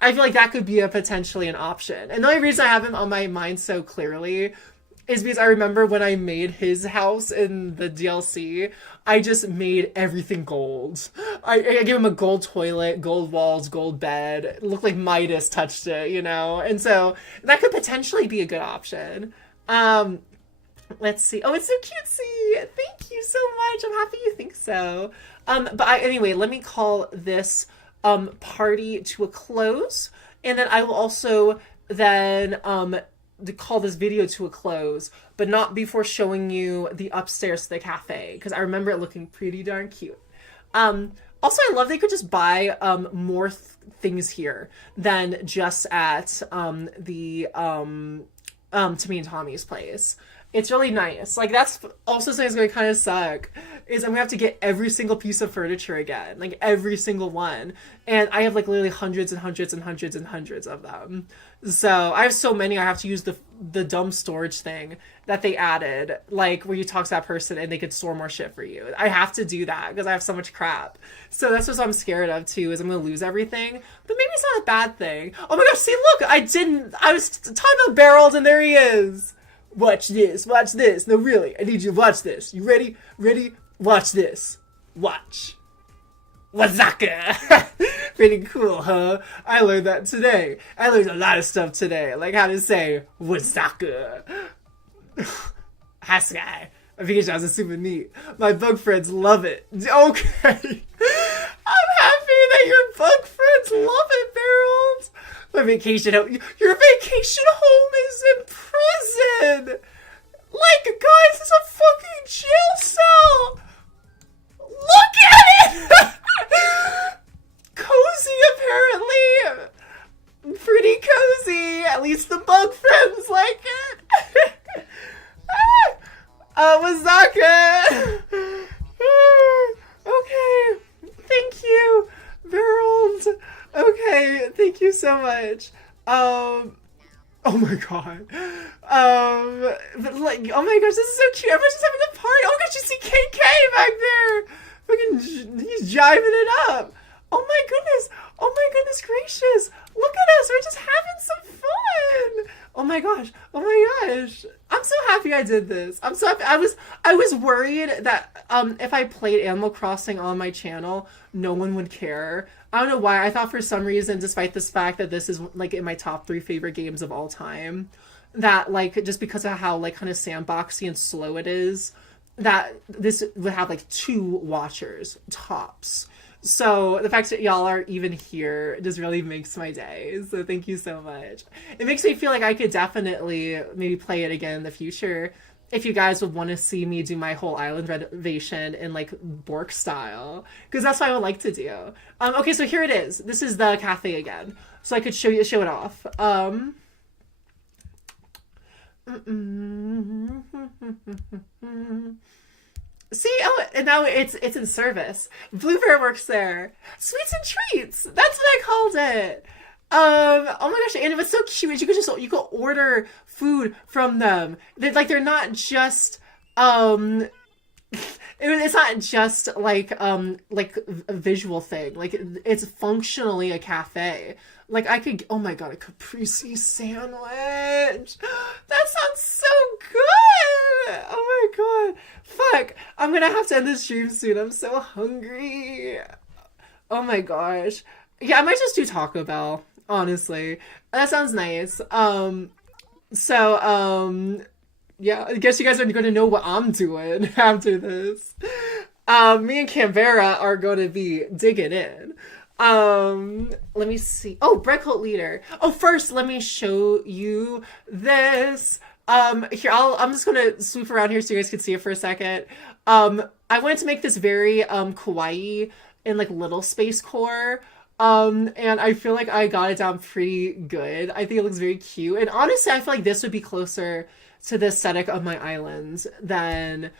I feel like that could be potentially an option. And the only reason I have him on my mind so clearly is because I remember when I made his house in the DLC, I just made everything gold. I gave him a gold toilet, gold walls, gold bed. It looked like Midas touched it, you know? And so that could potentially be a good option. Let's see. Oh, it's so cutesy. Thank you so much. I'm happy you think so. Anyway, let me call this... party to a close, and then I will also then call this video to a close, but not before showing you the upstairs to the cafe, because I remember it looking pretty darn cute. Also, I love they could just buy more things here than just at the Timmy and Tommy's place. It's really nice. Like, that's also something that's going to kind of suck, is I'm going to have to get every single piece of furniture again. Like, every single one. And I have, like, literally hundreds and hundreds and hundreds and hundreds of them. So, I have so many, I have to use the dumb storage thing that they added. Like, where you talk to that person and they could store more shit for you. I have to do that, because I have so much crap. So, that's what I'm scared of, too, is I'm going to lose everything. But maybe it's not a bad thing. Oh my gosh, see, look! I was talking about barrels, and there he is! Watch this, watch this. No, really, I need you to watch this. You ready? Ready? Watch this. Watch. Wazaka! Pretty cool, huh? I learned that today. I learned a lot of stuff today, like how to say Wazaka. Haskai. I think it sounds super neat. My bug friends love it. Okay. bug friends love it, Barrels. My vacation home. Your vacation home is in prison. Like, guys, it's a fucking jail cell. Look at it. Cozy, apparently. Pretty cozy. At least the bug friends like it. Wasaka. Okay. Thank you, Harold. Okay, thank you so much. Oh my god. But like, oh my gosh, this is so cute. Everyone's just having a party. Oh my gosh, you see KK back there. Fucking, he's jiving it up. Oh my goodness. Oh my goodness gracious. Look at us. We're just having some fun. Oh my gosh. Oh my gosh. I'm so happy I did this. I'm so happy. I was worried that if I played Animal Crossing on my channel, no one would care. I don't know why. I thought for some reason, despite this fact that this is like in my top 3 favorite games of all time, that like just because of how like kind of sandboxy and slow it is, that this would have like 2 watchers tops. So the fact that y'all are even here just really makes my day. So thank you so much. It makes me feel like I could definitely maybe play it again in the future if you guys would want to see me do my whole island renovation in like Bork style, because that's what I would like to do. Okay, so here it is. This is the cafe again, so I could show it off. See, oh, and now it's in service. Blue Bear works there. Sweets and treats. That's what I called it. Oh my gosh, and it was so cute. You could order food from them. They're not just it's not just like a visual thing. Like it's functionally a cafe. Like I could, oh my god, a caprese sandwich. That sounds so good. Oh my god. Fuck. I'm gonna have to end this stream soon. I'm so hungry. Oh my gosh. Yeah, I might just do Taco Bell, honestly. That sounds nice. Yeah, I guess you guys are gonna know what I'm doing after this. Me and Canberra are gonna be digging in. Let me see. Oh, Bread Cult Leader. Oh, first, let me show you this. Here, I'm just gonna swoop around here so you guys can see it for a second. I wanted to make this very, kawaii and, like, little space core. And I feel like I got it down pretty good. I think it looks very cute. And honestly, I feel like this would be closer to the aesthetic of my islands than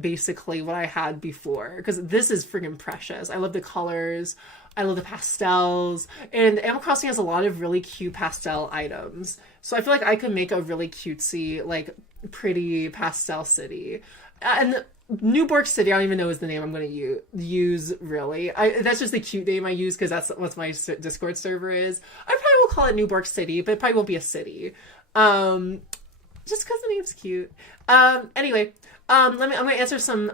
basically what I had before, because this is freaking precious. I love the colors, I love the pastels, and Animal Crossing has a lot of really cute pastel items, so I feel like I could make a really cutesy, like, pretty pastel city. And Newborg City, I don't even know is the name I'm going to use really. That's just the cute name I use because that's what my Discord server is. I probably will call it Newborg City, but it probably won't be a city. Just because the name's cute. Anyway, I'm gonna answer some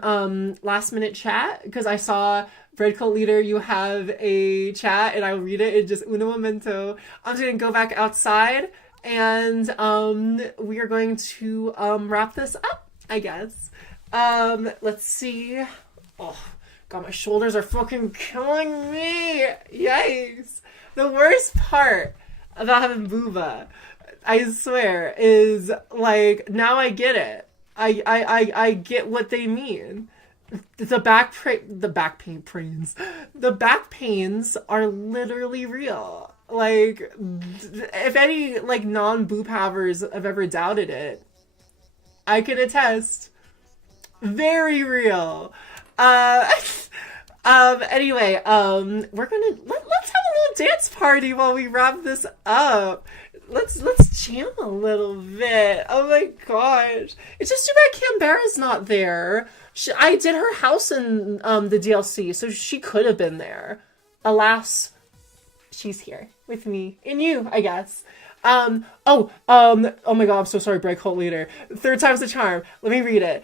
last minute chat because I saw Bread Cult Leader, you have a chat and I'll read it in just uno momento. I'm just gonna go back outside and we are going to wrap this up, I guess. Let's see. Oh god, my shoulders are fucking killing me. Yikes. The worst part about having booba, I swear, is like, now I get it. I get what they mean. The back pains are literally real. Like, if any like non-boob havers have ever doubted it, I can attest. Very real. Anyway, we're gonna let's have a little dance party while we wrap this up. Let's jam a little bit. Oh my gosh. It's just too bad Canberra's not there. I did her house in the DLC, so she could have been there. Alas, she's here with me and you, I guess. Oh my god, I'm so sorry, Break Cult Leader. 3rd time's the charm. Let me read it.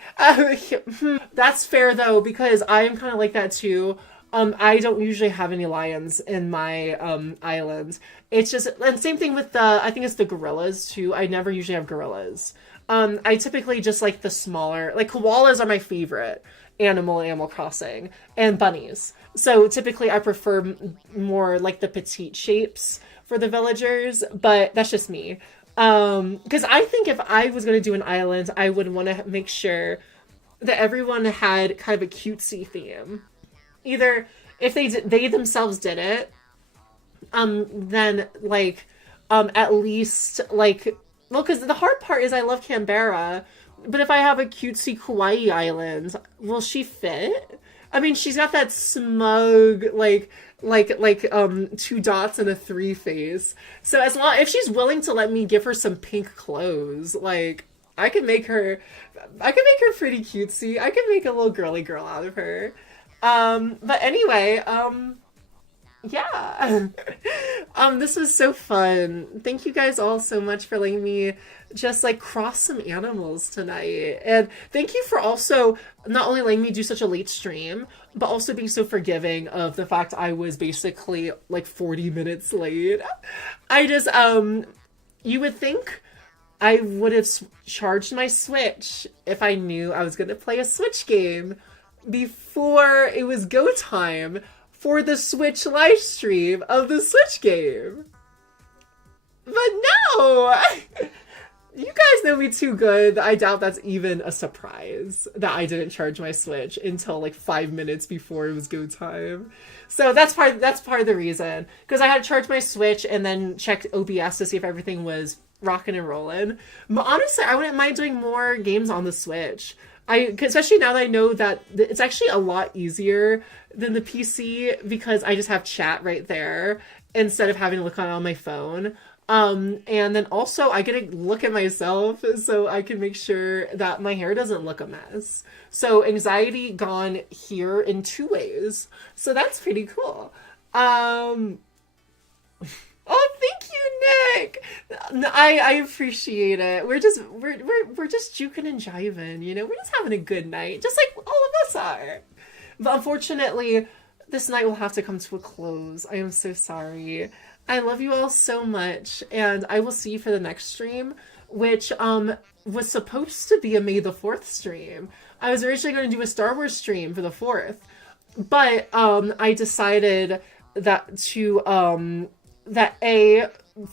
That's fair though, because I am kind of like that too. I don't usually have any lions in my island. It's just, and same thing with I think it's the gorillas too. I never usually have gorillas. I typically just like the smaller, like koalas are my favorite animal in Animal Crossing, and bunnies. So typically I prefer more like the petite shapes for the villagers, but that's just me. Because I think if I was going to do an island, I would want to make sure that everyone had kind of a cutesy theme. Either if they themselves did it, then like at least like, well, because the hard part is I love Canberra, but if I have a cutesy Kauai island, will she fit? I mean, she's got that smug two dots and a three face. So as long if she's willing to let me give her some pink clothes, like I can make her pretty cutesy. I can make a little girly girl out of her. But anyway, yeah. This was so fun. Thank you guys all so much for letting me just like cross some animals tonight. And thank you for also not only letting me do such a late stream, but also being so forgiving of the fact I was basically like 40 minutes late. I just, you would think I would have charged my Switch if I knew I was going to play a Switch game before it was go time for the Switch live stream of the Switch game. But no! You guys know me too good. I doubt that's even a surprise that I didn't charge my Switch until like 5 minutes before it was go time. So that's part of the reason. Because I had to charge my Switch and then check OBS to see if everything was rocking and rolling. But honestly, I wouldn't mind doing more games on the Switch. Especially now that I know that it's actually a lot easier than the PC because I just have chat right there instead of having to look on my phone. And then also I get to look at myself so I can make sure that my hair doesn't look a mess. So anxiety gone here in 2 ways. So that's pretty cool. Oh, thank you, Nick. I appreciate it. We're just juking and jiving, you know. We're just having a good night, just like all of us are. But unfortunately, this night will have to come to a close. I am so sorry. I love you all so much, and I will see you for the next stream, which was supposed to be a May the 4th stream. I was originally going to do a Star Wars stream for the 4th, but I decided that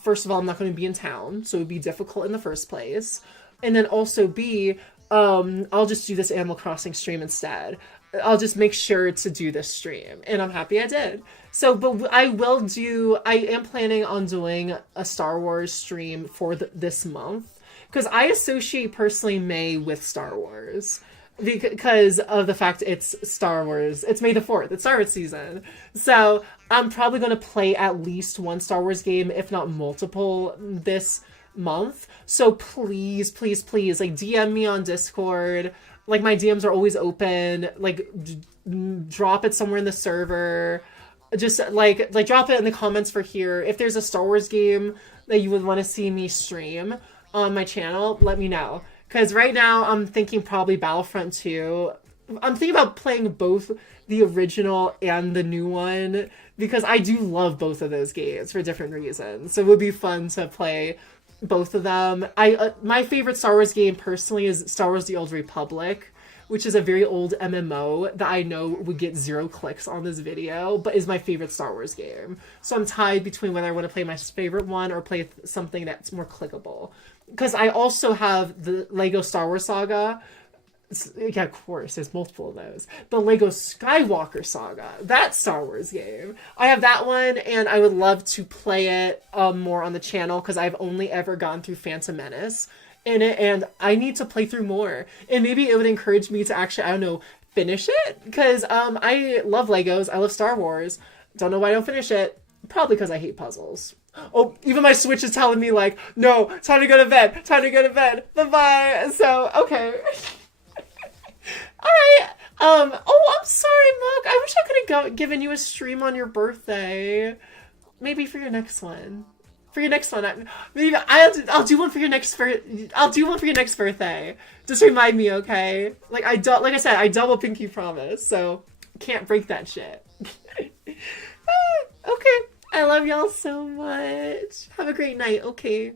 first of all, I'm not going to be in town, so it would be difficult in the first place. And then also B, I'll just do this Animal Crossing stream instead. I'll just make sure to do this stream, and I'm happy I did. So, but I am planning on doing a Star Wars stream for this month, because I associate personally May with Star Wars. Because of the fact it's Star Wars. It's May the 4th. It's Star Wars season. So I'm probably going to play at least one Star Wars game, if not multiple, this month. So please, please, please, like DM me on Discord. Like my DMs are always open. Like drop it somewhere in the server. Just like drop it in the comments for here. If there's a Star Wars game that you would want to see me stream on my channel, let me know. Because right now, I'm thinking probably Battlefront 2. I'm thinking about playing both the original and the new one, because I do love both of those games for different reasons. So it would be fun to play both of them. My favorite Star Wars game, personally, is Star Wars The Old Republic, which is a very old MMO that I know would get 0 clicks on this video, but is my favorite Star Wars game. So I'm tied between whether I want to play my favorite one or play something that's more clickable. Because I also have the Lego Star Wars Saga. Yeah, of course, there's multiple of those. The Lego Skywalker Saga, that Star Wars game. I have that one, and I would love to play it more on the channel, because I've only ever gone through Phantom Menace in it, and I need to play through more. And maybe it would encourage me to actually, I don't know, finish it? Because I love Legos, I love Star Wars. Don't know why I don't finish it. Probably because I hate puzzles. Oh, even my Switch is telling me, like, no, time to go to bed, bye-bye. So, okay. Alright, oh, I'm sorry, Mug. I wish I could have given you a stream on your birthday. Maybe for your next one. Maybe I'll do one for your next birthday. Just remind me, okay? Like I said, I double pinky promise, so can't break that shit. Okay. I love y'all so much. Have a great night. Okay.